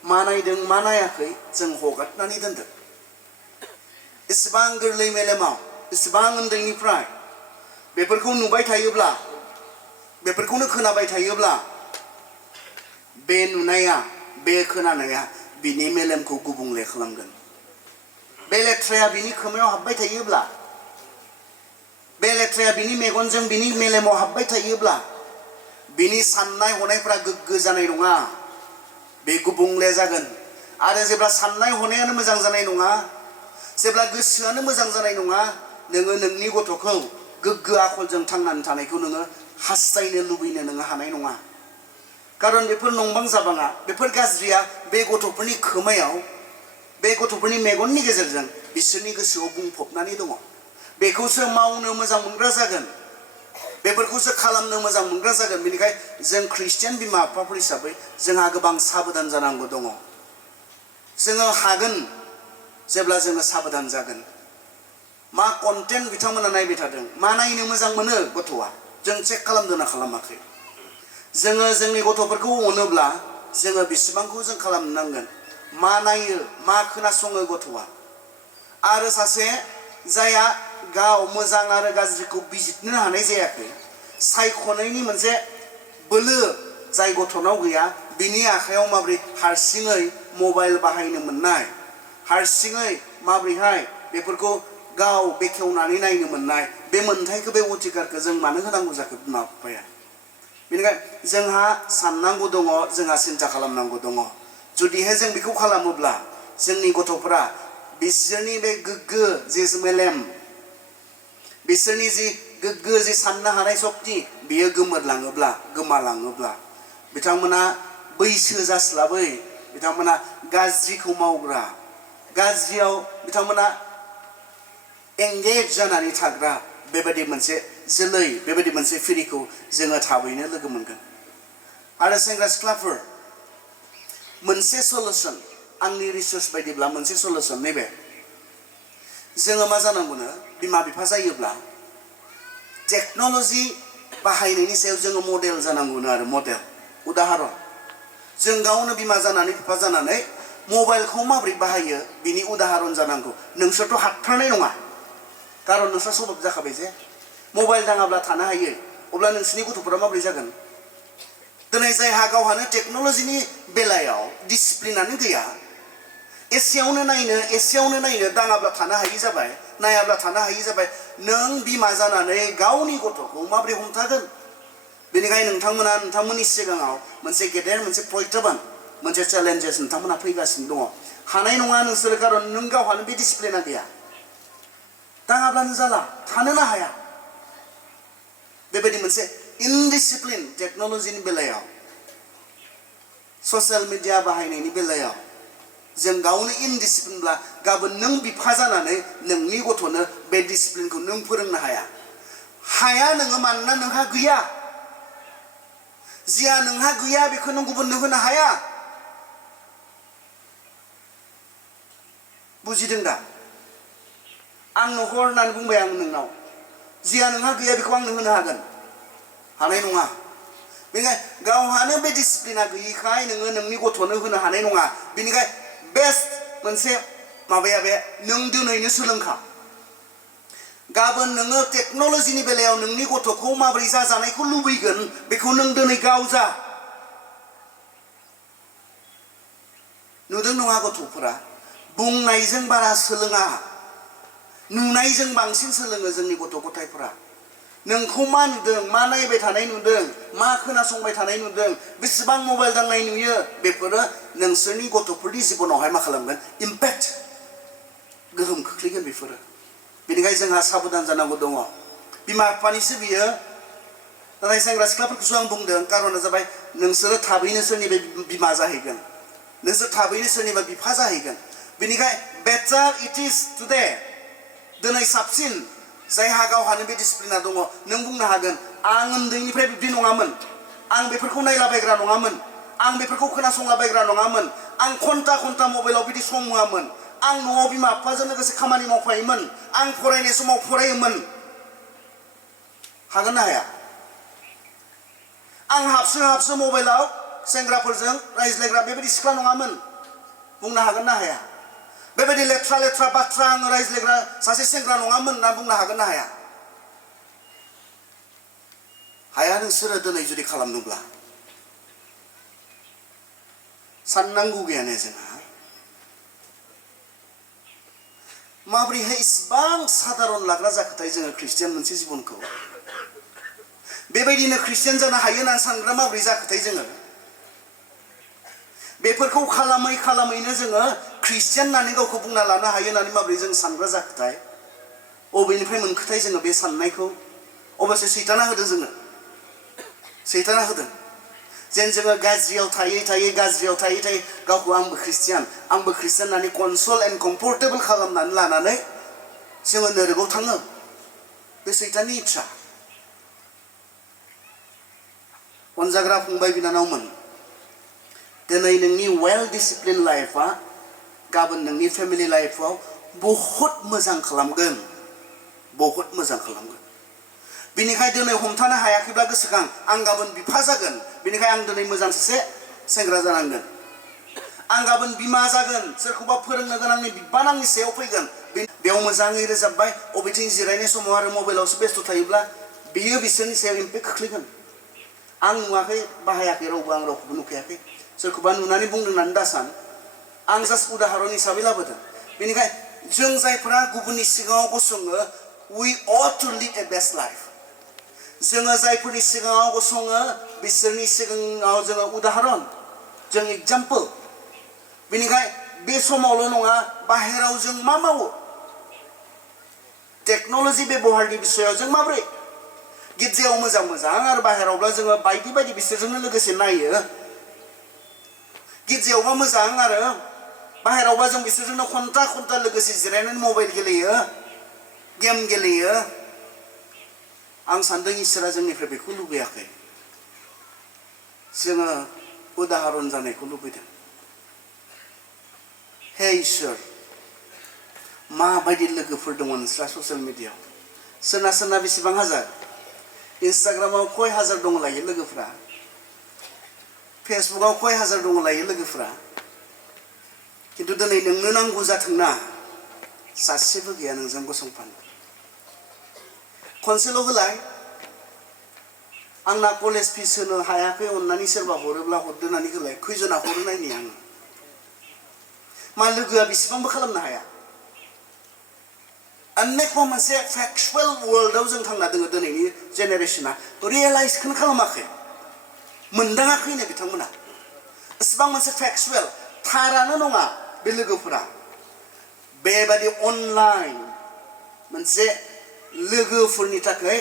मा नायदों मा नायाखै जों हगारनानै दोनदों एसेबां गोरलै मेलेमाव एसेबां उन्दैनिफ्राय बेफोरखौ नुबाय थायोब्ला बेफोरखौनो खोनाबाय थायोब्ला बे नुनाया बे खोनानाया बिनि मेलेमखौ गुबुंले खालामगोन बे लेथ्राया बिनि खोमायाव हाबबाय थायोब्ला बे लेथ्राया बिनि मेगनजों बिनि मेलेमाव हाबबाय थायोब्ला बिनि साननाय हनायफ्रा गोग्गो जानाय नङा बे गुबुंले जागोन आरो जेब्ला साननाय हनायानो मोजां जानाय नङा जेब्ला गोसोआनो मोजां जानाय नङा नोङो नोंनि गथ'खौ गोग्गो आखलजों थांनानै थानायखौ नोङो हास्थायनो लुबैनो नोङो हानाय नङा खारन बेफोर नंबां जाबाङा बेफोर गाज्रिया बे गथ'फोरनि खोमायाव बे गथ'फोरनि मेगननि गेजेरजों बिसोरनि गोसोआव बुंफबनानै दङ बेखौसो मावनो मोजां मोनग्रा जागोन बेफोरखौसो खालामनो मोजां मोनग्रा जागोन बेनिखायनो जों ख्रिस्टियान बिमा बिफाफोर हिसाबै जोंहा गोबां साबधान जानांगौ दङ जोङो हागोन जेब्ला जोङो साबधान जागोन मा कन्टेन्ट बिथांमोना नायबाय थादों मा नायनो मोजां मोनो गथ'आ जों चेक खालामदोंना खालामाखै जोङो जोंनि गथ'फोरखौ अनोब्ला जोङो बेसेबांखौ जों खालामनांगोन मा नायो मा खोनासङो गथ'आ आरो सासे जायहा गाव मोजां आरो गाज्रिखौ बिजिरनो हानाय जायाखै सायख'नायनि मोनसे बोलो जाय गथ'नाव गैया बिनि आखायाव माबोरै हारसिङै मबाइल बाहायनो मोननाय हारसिङै माबोरैहाय बेफोरखौ गाव बेखेवनानै नायनो मोननाय बे मोन्थायखौ बे अधिकारखौ जों मानो होनांगौ जाखो बिमा बिफाया बेनिखायनो जोंहा साननांगौ दङ जोंहा सिन्था खालामनांगौ दङ जुदिहाय जों बेखौ खालामोब्ला जोंनि गथ'फोरा बिसोरनि बे गोग्गो जि मेलेम बिसोरनि जि गोग्गो जि साननो हानाय सक्ति बेयो गोमालाङोब्ला बिथांमोना बैसो जास्लाबै बिथांमोना गाज्रिखौ मावग्रा गाज्रियाव बिथांमोना एंगेज जानानै थाग्रा बेबायदि मोनसे जोलै बेबायदि मोनसे फिरिखौ जोङो थाबैनो लोगो मोनगोन। आरो सेंग्रा सिख्लाफोर, मोनसे सलुसन, आंनि रिसार्च बायदिब्ला मोनसे सलुसन नैबे, जोङो मा जानांगौनो, बिमा बिफा जायोब्ला टेक्न'लजि बाहायनायनि सायाव जोङो मडेल जानांगौनो आरो मडेल, उदाहरन। जों गावनो बिमा जानानै बिफा जानानै मबाइलखौ माबोरै बाहायो बिनि उदाहरन जानांगौ। नोंसोरथ' हाथारनाय नङा, खारन नोंस्रा सबाब जाखाबाय जे मबाइल दाङाब्ला थानो हायो, अब्ला नोंसोरनि गथ'फोरा माबोरै जागोन? दिनै जायहा गावहानो टेक्न'लजिनि बेलायाव डिसिप्लिनानो गैया, एसेयावनो नायनो दाङाब्ला थानो हायि जाबाय, नायाब्ला थानो हायि जाबाय, नों बिमा जानानै गावनि गथ'खौ माबोरै हमथागोन? बेनिखायनो नोंथांमोना नोंथांमोननि सिगाङाव मोनसे गेदेर मोनसे प्रत्याहबान, मोनसे चेलेन्जेस नोंथांमोना फैगासिनो दङ। हानाय नङा नोंसोरो, खारन नों गावहानो बे डिसिप्लिना गैया। दाङाब्लानो जाला, थानोनो हाया। बेबायदि मोनसे इनडिसिप्लिन टेक्न'लजिनि बेलायाव, ससियेल मिडिया बाहायनायनि बेलायाव जों गावनो इनडिसिप्लिनब्ला गाबोन नों बिफा जानानै नोंनि गथ'नो बे डिसिप्लिनखौ नों फोरोंनो हाया। हाया नोङो, मानोना नोंहा गैया। जिया नोंहा गैया बेखौ नों गुबुननो होनो हाया। बुजिदों दा? आंनो हर होननानै बुंबाय आं नोंनाव, जिया नोंहा गैया बेखौ आंनो होनो हागोन? हानाय नङा। बेनिखायनो गावहानो बे डिसिप्लिना गैयिखाय नोङो नोंनि गथ'नो होनो हानाय नङा। बेनिखायनो बेस्ट मोनसे माबाया बे, नों दिनैनो सोलोंखा। गाबोन नोङो टेक्न'लजिनि बेलायाव नोंनि गथ'खौ माबोरै जाजानायखौ लुबैगोन बेखौ नों दिनै गाव जा। नुदों नङा गथ'फोरा बुंनायजों बारा सोलोङा, नुनायजों बांसिन सोलोङो जोंनि गथ' गथायफोरा। नोंखौ मा नुदों, मा नायबाय थानाय नुदों, मा खोनासंबाय थानाय नुदों, बेसेबां मबाइल दांनाय नुयो, बेफोरो नोंसोरनि गथ'फोरनि जिबनावहाय मा खालामगोन? इम्पेक्ट, गोहोम खोख्लैगोन बेफोरो। बेनिखायनो जोंहा साबधान जानांगौ दङ। बिमा बिफानिसो बियो, नाथाय सेंग्रा सिख्लाफोरखौसो आं बुंदों, कारना जाबाय नोंसोरो थाबैनो सोरनिबा बिमा जाहैगोन, नोंसोर थाबैनो सोरनिबा बिफा जाहैगोन। बेनिखायनो बेटार इट इज टुडे, दिनै साबसिन। जायहा गावहानो बे डिसिप्लिना दङ, नों बुंनो हागोन, आं उन्दैनिफ्राय बिब्दि नङामोन, आं बेफोरखौ नायलाबायग्रा नङामोन, आं बेफोरखौ खोनासंलाबायग्रा नङामोन, आं घन्टा घन्टा मबाइलाव बिदि सम होआमोन, आं न'आव बिमा बिफाजों लोगोसे खामानि मावफायोमोन, आं फरायनाय समाव फरायोमोन। हागोन ना हाया? आं हाबसो मबाइलाव सेंग्राफोरजों रायज्लायग्रा बेबायदि सिख्ला नङामोन। बुंनो हागोन ना हाया? बेबायदि लेथ्रा बाथ्रा आङो रायज्लायग्रा सासे सेंग्रा नङामोन होनना बुंनो हागोन ना हाया? हाया। नोंसोरो दिनै जुदि खालामदोंब्ला साननांगौ गैया ने जोंहा? माबोरैहाय इसिबां साधारन लाग्रा जाखोथाय जोङो ख्रिस्टियान मोनसे जिबनखौ? बेबायदिनो ख्रिस्टियान जानो हायो होननानै सानग्रा माबोरै जाखोथाय जोङो? बेफोरखौ खालामैनो जोङो ख्रिस्टियान होननानै गावखौ बुंना लानो हायो होननानै माबोरै जों सानग्रा जाखोथाय? अबेनिफ्राय मोनखोथाय जोङो बे साननायखौ? अबयसे सैताना होदों जोङो, सैताना होदों। जेन जोङो गाज्रियाव थायै गावखौ आंबो ख्रिस्टियान होननानै कनसल एन्ड कम्फर्टेबल खालामनानै लानानै जोङो नोरगआव थाङो। बे सैताननि इच्ছা। अनजाग्रा फंबाय बिनानावमोन, दिनै नोंनि वेल डिसिप्लिन लाइफआ गाबोन नोंनि फेमिलि लाइफआव बहुद मोजां खालामगोन, बहुद मोजां खालामगोन। बेनिखायनो दिनै हमथानो हायाखैब्ला गोसोखां, आं गाबोन बिफा जागोन, बेनिखायनो आं दिनै मोजां सासे सेंग्रा जानांगोन। आं गाबोन बिमा जागोन, सोरखौबा फोरोंनो गोनांनि बिबान आंनि सायाव फैगोन। बेयाव मोजाङै रोजाबबाय, अबेथिं जिरायनाय समाव आरो मबाइलावसो बेस्थ' थायोब्ला बेयो बिसोरनि सायाव इम्पेक्ट खोख्लैगोन। आं नुवाखै, बाहायाखै, रावबो आं रावखौबो नुखायाखै। सोरखौबा नुनानै बुंदों होननानै दासान, आं जास्ट उदाहरन हिसाबै लाबोदों। बेनिखायनो जों जायफोरा गुबुननि सिगाङाव गसङो, we ought to live a best life. जोङो जायफोरनि सिगाङाव गसङो बिसोरनि सिगाङाव जोङो उदाहरन, जों एग्जाम्पल। बेनिखायनो बे समावल' नङा, बाहेराव जों मा मावो, टेक्न'लजि बेबहारनि बिसयाव जों माब्रै, गिर्जायाव मोजां आरो बाहेरावब्ला जोङो बायदि बिसोरजोंनो लोगोसे नायो। गिर्जायावबा मोजां आरो बाहेरावबा जों बिसोरजोंनो घन्टा लोगोसे जिरायनानै मबाइल गेलेयो, गेम गेलेयो। आं सान्दों इसोरा जोंनिफ्राय बेखौ लुबैयाखै जोङो उदाहरन जानायखौ लुबैदों हे इसोर माबायदि लोगोफोर दङ नोंस्रा ससियेल मिडियायाव सोरना सोरना बेसेबां हाजार इन्स्टाग्रामाव कय हाजार दङ लायो लोगोफ्रा फेसबुकाव कय हाजार दङ लायो लोगोफ्रा खिन्थु दिनै नोंनो नांगौ जाथोंना सासेबो गैया नोंजों गसंफानो खनसेल' होलाय आंना कलेज फिस होनो हायाखै अननानै सोरबा हरोब्ला हरदो होननानै होलाय खैजना हरो नायनि आङो मा लोगोआ बेसेबांबो खालामनो हाया अनेक मोनसे फेक्चुवेल वर्ल्डआव जों थांना दङ दिनैनि जेनेरेशना रियेलाइजखौनो खालामाखै मोनदाङाखैनो बिथांमोना एसेबां मोनसे फेक्चुवेल थारानो नङा बे लोगोफोरा बेबादि अनलाइन मोनसे लोगोफोरनि थाखाय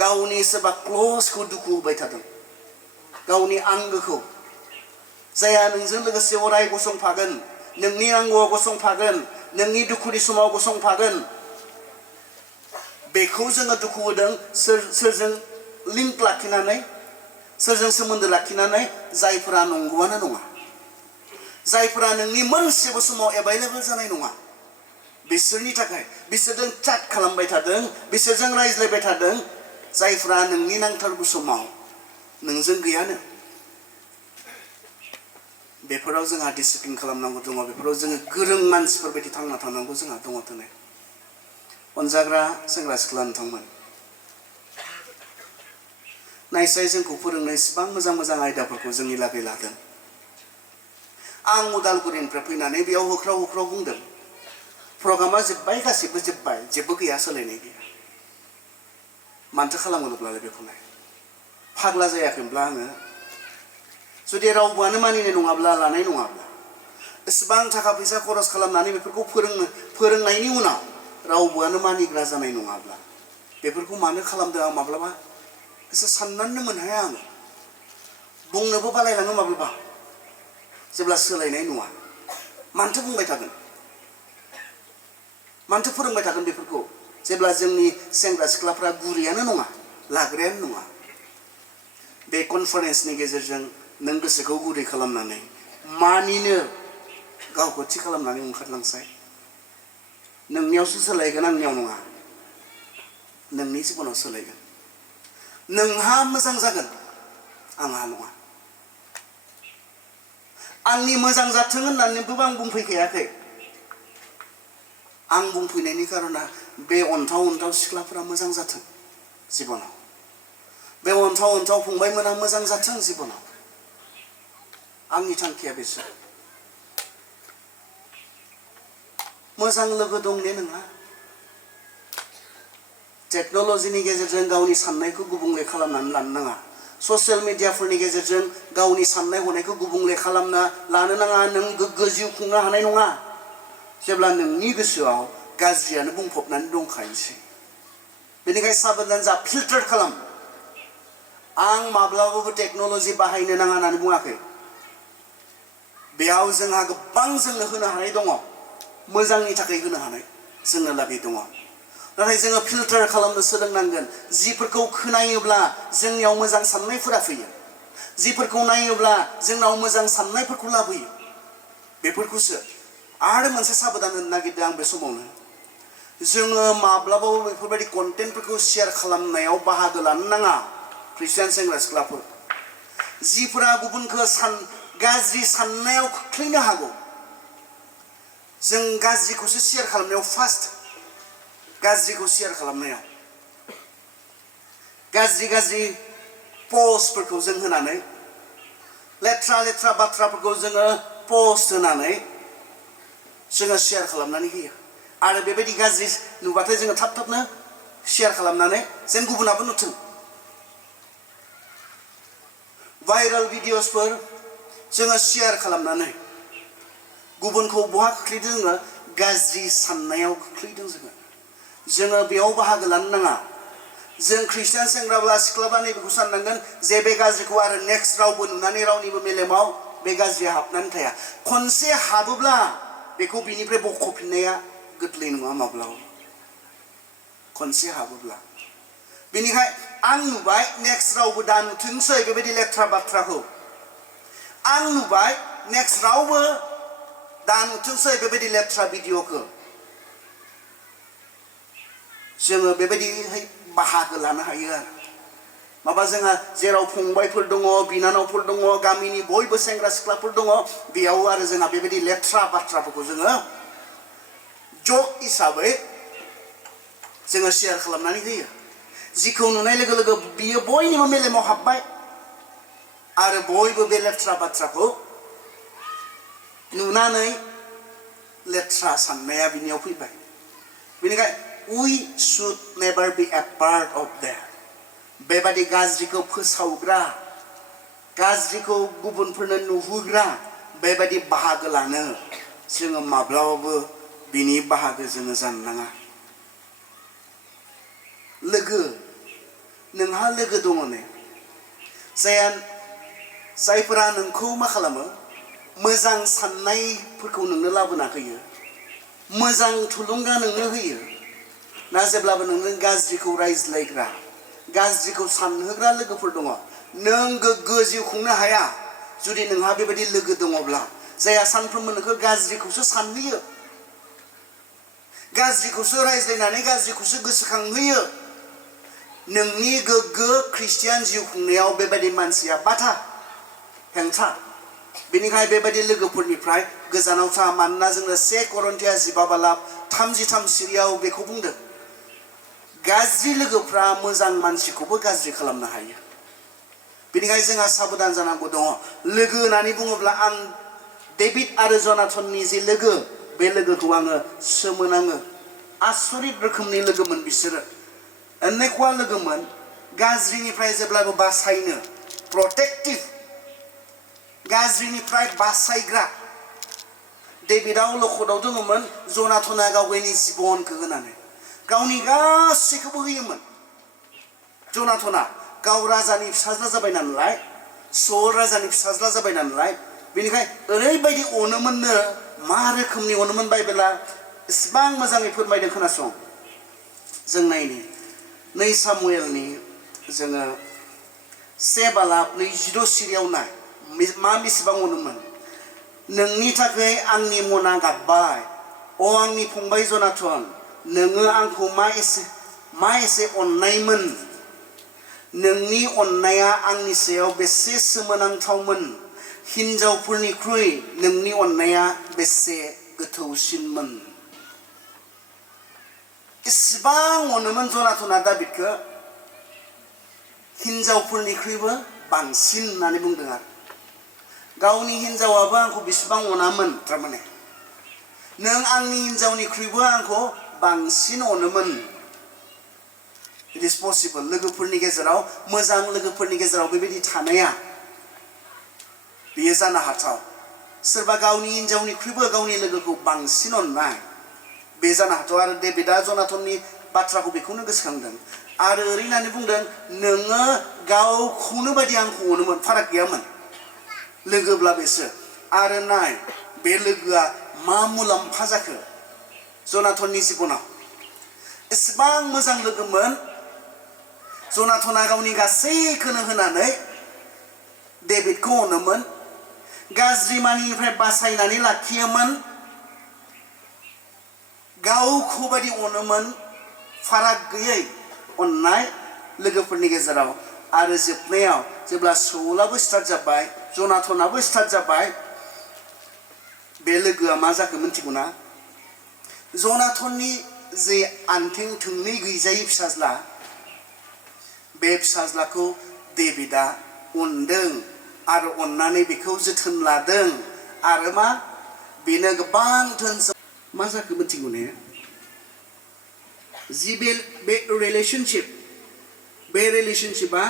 गावनि सोरबा क्ल'सखौ दुखु होबाय थादों गावनि आंगोखौ जायहा नोंजों लोगोसे अराय गसंफागोन नोंनि नांगौआव गसंफागोन नोंनि दुखुनि समाव गसंफागोन बेखौ जोङो दुखु होदों सोरजों लिंक लाखिनानै सोरजों सोमोन्दो लाखिनानै जायफोरा नंगौआनो नङा जायफोरा नोंनि मोनसेबो समाव एभाइलेबल जानाय नङा बिसोरनि थाखाय बिसोरजों चाट खालामबाय थादों बिसोरजों रायज्लायबाय थादों जायफोरा नोंनि नांथारगौ समाव नोंजों गैयानो बेफोराव जोंहा डिसिप्लिन खालामनांगौ दङ बेफोराव जोङो गोरों मानसिफोर बायदि थांना थानांगौ जोंहा दङ दिनै अनजाग्रा सेंग्रा सिख्ला नोंथांमोन नायसाय जोंखौ फोरोंनो इसेबां मोजां मोजां आयदाफोरखौ जोंनि लागै लादों आं उदालगुरिनिफ्राय फैनानै बेयाव होख्राव होख्राव बुंदों प्रग्रामा जोब्बाय गासिबो जोब्बाय जेबो गैया सोलायनाय गैया मानोथो खालामोब्लालाय बेखौलाय फाग्ला जायाखैब्ला आङो जुदि रावबोआनो मानिनाय नङाब्ला लानाय नङाब्ला एसेबां थाखा फैसा खरस खालामनानै बेफोरखौ फोरोंनायनि उनाव रावबोआनो मानिग्रा जानाय नङाब्ला बेफोरखौ मानो खालामदों आं माब्लाबा एसे साननानैनो मोनहाया आङो बुंनोबो बालायलाङो माब्लाबा जेब्ला सोलायनाय नङा मानोथो बुंबाय थागोन मानोथो फोरोंबाय थागोन बेफोरखौ जेब्ला जोंनि सेंग्रा सिख्लाफ्रा गुरैयानो नङा लाग्रायानो नङा बे कनफारेन्सनि गेजेरजों नों गोसोखौ गुरै खालामनानै मानिनो गावखौ थि खालामनानै ओंखारलांसाय नोंनियावसो सोलायगोन आंनियाव नङा नोंनि जिबनाव सोलायगोन नोंहा मोजां जागोन आंहा नङा आंनि मोजां जाथों होननानैबो आं बुंफैखायाखै आं बुंफैनायनि कारना बे अन्थाव अन्थाव सिख्लाफोरा मोजां जाथों जिबनाव बे अन्थाव अन्थाव फंबायमोना मोजां जाथों जिबनाव आंनि थांखिया बेसो मोजां लोगो दं ने नोंहा टेक्न'लजिनि गेजेरजों गावनि साननायखौ गुबुंले खालामनानै लानो नाङा ससियेल मिडियाफोरनि गेजेरजों गावनि साननाय हनायखौ गुबुंले खालामना लानो नाङा नों गोग्गो जिउ खुंनो हानाय नङा जेब्ला नोंनि गोसोआव गाज्रियानो बुंफबनानै दंखायोसै बेनिखायनो साबधान जा फिल्टार खालाम आं माब्लाबाबो टेक्न'लजि बाहायनो नाङा होननानै बुङाखै बेयाव जोंहा गोबां जोंनो होनो हानाय दङ मोजांनि थाखाय होनो हानाय जोंनो लागै दङ नाथाय जोङो फिल्टार खालामनो सोलोंनांगोन जिफोरखौ खोनायोब्ला जोंनियाव मोजां साननायफोरा फैयो जिफोरखौ नायोब्ला जोंनाव मोजां साननायफोरखौ लाबोयो बेफोरखौसो आरो मोनसे साबधान होनो नागिरदों आं बे समावनो जोङो माब्लाबाबो बेफोरबायदि कन्टेन्टफोरखौ शेयार खालामनायाव बाहागो लानो नाङा ख्रिस्टियान सेंग्रा सिख्लाफोर जिफोरा गुबुनखौ गाज्रि साननायाव खोख्लैनो हागौ जों गाज्रिखौसो शेयार खालामनायाव फार्स्ट गाज्रिखौ शेयार खालामनायाव गाज्रि पस्टफोरखौ जों होनानै लेथ्रा बाथ्राफोरखौ जोङो पस्ट होनानै जोङो शेयार खालामनानै होयो आरो बेबायदि गाज्रि नुबाथाय जोङो थाबनो शेयार खालामनानै जेन गुबुनाबो नुथों भाइरेल भिडिअसफोर जोङो शेयार खालामनानै गुबुनखौ बहा खोख्लैदों जोङो गाज्रि साननायाव खोख्लैदों जोङो बेयाव बाहागो लानो नाङा जों ख्रिस्टियान सेंग्राब्ला सिख्लाबा नैबेखौ साननांगोन जे बे गाज्रिखौ आरो नेक्स्ट रावबो नुनानै रावनिबो मेलेमाव बे गाज्रिया हाबनानै थाया खनसे हाबोब्ला बेखौ बिनिफ्राय बख'फिननाया गोरलै नङा माब्लाबा खनसे हाबोब्ला बेनिखाय आं नुबाय नेक्स्ट रावबो दा नुथोंसै बेबायदि लेथ्रा बाथ्राखौ आं नुबाय नेक्स्ट रावबो दा नुथोंसै बेबायदि लेथ्रा भिडिअखौ जोङो बेबायदिहाय बाहागो लानो हायो आरो माबा जोंहा जेराव फंबायफोर दङ बिनानावफोर दङ गामिनि बयबो सेंग्रा सिख्लाफोर दङ बेयाव आरो जोंहा बेबायदि लेथ्रा बाथ्राफोरखौ जोङो जक हिसाबै जोङो शेयार खालामनानै होयो जिखौ नुनाय लोगो लोगो बियो बयनिबो मेलेमाव हाबबाय आरो बयबो बे लेथ्रा बाथ्राखौ नुनानै लेथ्रा साननाया बिनियाव फैबाय बेनिखाय we should never be a part of that बेबादि गाज्रिखौ फोसावग्रा गाज्रिखौ गुबुनफोरनो नुहोग्रा बेबादि बाहागो लानो जोङो माब्लाबाबो बिनि बाहागो जोङो जानो नाङा लोगो नोंहा लोगो दङ ने जायफोरा नोंखौ मा खालामो मोजां साननायफोरखौ नोंनो लाबोना होयो मोजां थुलुंगा नोंनो होयो ना जेब्लाबो नोंनो गाज्रिखौ रायज्लायग्रा गाज्रिखौ सानहोग्रा लोगोफोर दङ नों गोग्गो जिउ खुंनो हाया जुदि नोंहा बेबायदि लोगो दङब्ला जायहा सानफ्रोमबो नोंखौ गाज्रिखौसो सानहोयो गाज्रिखौसो रायज्लायनानै गाज्रिखौसो गोसोखांहोयो नोंनि गोग्गो ख्रिस्टियान जिउ खुंनायाव बेबायदि मानसिया बाधा हेंथा बेनिखाय बेबायदि लोगोफोरनिफ्राय गोजानाव था मानोना जोंनो 1 करन्थिया 15:33 सिरियाव बेखौ बुंदों गाज्रि लोगोफ्रा मोजां मानसिखौबो गाज्रि खालामनो हायो बेनिखाय जोंहा साबधान जानांगौ दङ लोगो होननानै बुङोब्ला आं डेभिड आरो जनाथननि जे लोगो बे लोगोखौ आङो सोमोनाङो आसरित रोखोमनि लोगोमोन बिसोरो अनेकवा लोगोमोन गाज्रिनिफ्राय जेब्लाबो बासायनो प्रोटेक्टिभ गाज्रिनिफ्राय बासायग्रा डेभिडआव लखदाव दङमोन जनाथना गावनि जिबनखौ होनानै गावनि गासैखौबो होयोमोन जनाथना गाव राजानि फिसाज्ला जाबाय नालाय सल राजानि फिसाज्ला जाबाय नालाय बेनिखाय ओरैबायदि अनोमोननो मा रोखोमनि अनोमोन बाइबेला एसेबां मोजाङै फोरमायदों खोनासं जों नायनि 2 सामुएलनि जोङो 1:22 सिरियाव नाय मा बेसेबां अनोमोन नोंनि थाखाय आंनि मना गाबबाय अ आंनि फंबाय जनाथन नोङो आंखौ मा एसे अननायमोन नोंनि अननाया आंनि सायाव बेसे सोमोनांथावमोन हिनजावफोरनिख्रुइ नोंनि अननाया बेसे गोथौसिनमोन इसेबां अनोमोन जनाथना दाबिदखौ हिनजावफोरनिख्रुइबो बांसिन होननानै बुंदों आरो गावनि हिनजावाबो आंखौ बेसेबां अनामोन थारमाने नों आंनि हिनजावनिख्रुइबो आंखौ बांसिन अनोमोन इट इज पसिबल लोगोफोरनि गेजेराव मोजां लोगोफोरनि गेजेराव बेबायदि थानाया बेयो जानो हाथाव सोरबा गावनि हिनजावनिख्रुइबो गावनि लोगोखौ बांसिन अननाय बे जानो हाथाव आरो डेभिडआ जनाथननि बाथ्राखौ बेखौनो गोसोखांदों आरो ओरै होननानै बुंदों नोङो गावखौनो बायदि आंखौ अनोमोन फाराग गैयामोन लोगोब्ला बेसो आरो नाय बे लोगोआ मा मुलाम्फा जाखो जनाथननि जिबनाव एसेबां मोजां लोगोमोन जनाथना गावनि गासैखौनो होनानै डेभिडखौ अनोमोन गाज्रि मानिनिफ्राय बासायनानै लाखियोमोन गावखौ बायदि अनोमोन फाराग गैयै अननाय लोगोफोरनि गेजेराव आरो जोबनायाव जेब्ला सौलाबो स्टार्ट जाबाय जनाथनाबो स्टार्ट जाबाय बे लोगोआ मा जाखो मिथिगौ ना जनाथननि जे आन्थिं थोंनै गैजायै फिसाज्ला बे फिसाज्लाखौ डेभिडआ अनदों आरो अननानै बेखौ जोथोन लादों आरो मा बेनो गोबां धोन मा जाखो मिथिगौ ने जि बे रिलेशनशिपआ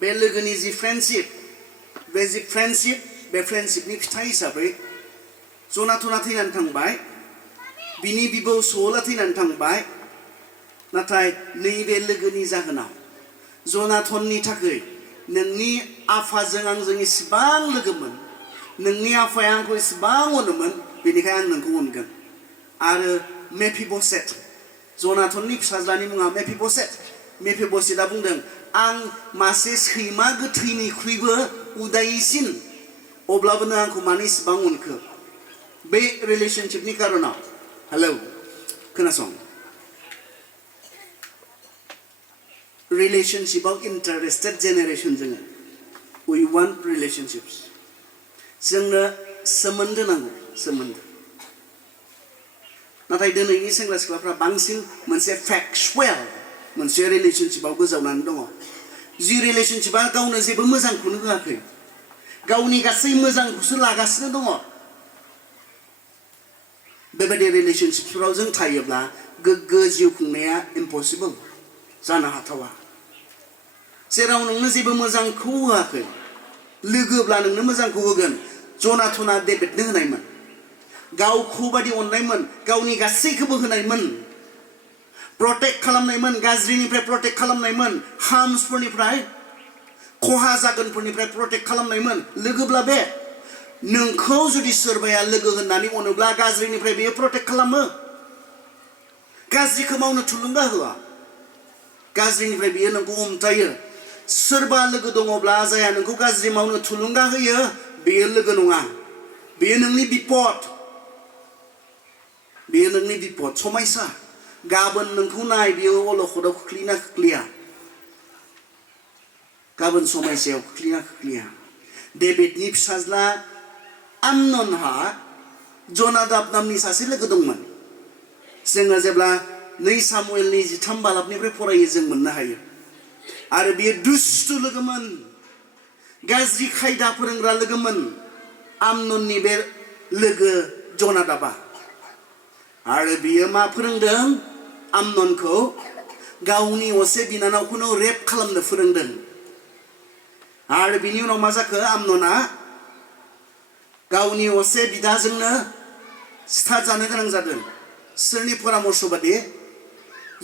बे लोगोनि जि फ्रेन्डशिप बे फ्रेन्डशिपनि फिथाइ हिसाबै जनाथना थैनानै थांबाय बिनि बिबौ सौला थैनानै थांबाय नाथाय नैबे लोगोनि जाहोनाव जनाथननि थाखाय नोंनि आफाजों आंजों इसेबां लोगोमोन नोंनि आफाया आंखौ इसेबां अनोमोन बेनिखायनो आं नोंखौ अनगोन आरो मेफिबसेत जनाथननि फिसाज्लानि मुङा मेफिबसेत मेफिबोशेथआ बुंदों आं मासे सैमा गोथैनिख्रुइबो उदायैसिन अब्लाबो नों आंखौ मानो इसेबां अनखो बे रिलेशनशिपनि कारनाव हेलौ खोनासं रिलेशनशिपआव इन्टारेस्टेड जेनेरेशन जोङो वी वान्ट रिलेशनशिप्स जोंनो सोमोन्दो नांगौ सोमोन्दो नाथाय दिनैनि सेंग्रा सिख्लाफ्रा बांसिन मोनसे फेक्सुवेल मोनसे रिलेशनशिपआव गोजावनानै दङ जि रिलेशनशिपआ गावनो जेबो मोजांखौनो होआखै गावनि गासै मोजांखौसो लागासिनो दङ बेबायदि रिलेशनशिपफोराव जों थायोब्ला गोग्गो जिउ खुंनाया इम्पसिबल जानो हाथावा जेराव नोंनो जेबो मोजांखौ होआखै लोगोब्ला नोंनो मोजांखौ होगोन जनाथना डेभिडनो होनायमोन गावखौ बादि अननायमोन गावनि गासैखौबो होनायमोन प्रटेक्ट खालामनायमोन गाज्रिनिफ्राय प्रटेक्ट खालामनायमोन हार्मसफोरनिफ्राय खहा जागोनफोरनिफ्राय प्रटेक्ट खालामनायमोन लोगोब्ला बे नोंखौ जुदि सोरबाया लोगो होननानै अनोब्ला गाज्रिनिफ्राय बेयो प्रटेक्ट खालामो गाज्रिखौ मावनो थुलुंगा होआ गाज्रिनिफ्राय बेयो नोंखौ हमथायो सोरबा लोगो दङब्ला जाया नोंखौ गाज्रि मावनो थुलुंगा होयो बेयो लोगो नङा बेयो नोंनि बिपद बेयो नोंनि बिपद समायसा गाबोन नोंखौ नाय बेयो अलखदाव खोख्लैना खोख्लैया गाबोन समायसायाव खोख्लैना खोख्लैया डेभिडनि फिसाज्ला आमननहा जनादाब नामनि सासे लोगो दंमोन जोङो जेब्ला 2 सामुएलनि 13 बालाबनिफ्राय फरायो जों मोननो हायो आरो बियो दुष्ट लोगोमोन गाज्रि खायदा फोरोंग्रा लोगोमोन आमनननि बे लोगो जनादाबा आरो बियो मा फोरोंदों आमननखौ गावनि असे बिनानावखौनो रेप खालामनो फोरोंदों आरो बिनि उनाव मा जाखो आमनना गावनि असे बिदाजोंनो सिथारजानो गोनां जादों सोरनि परामर्श बादि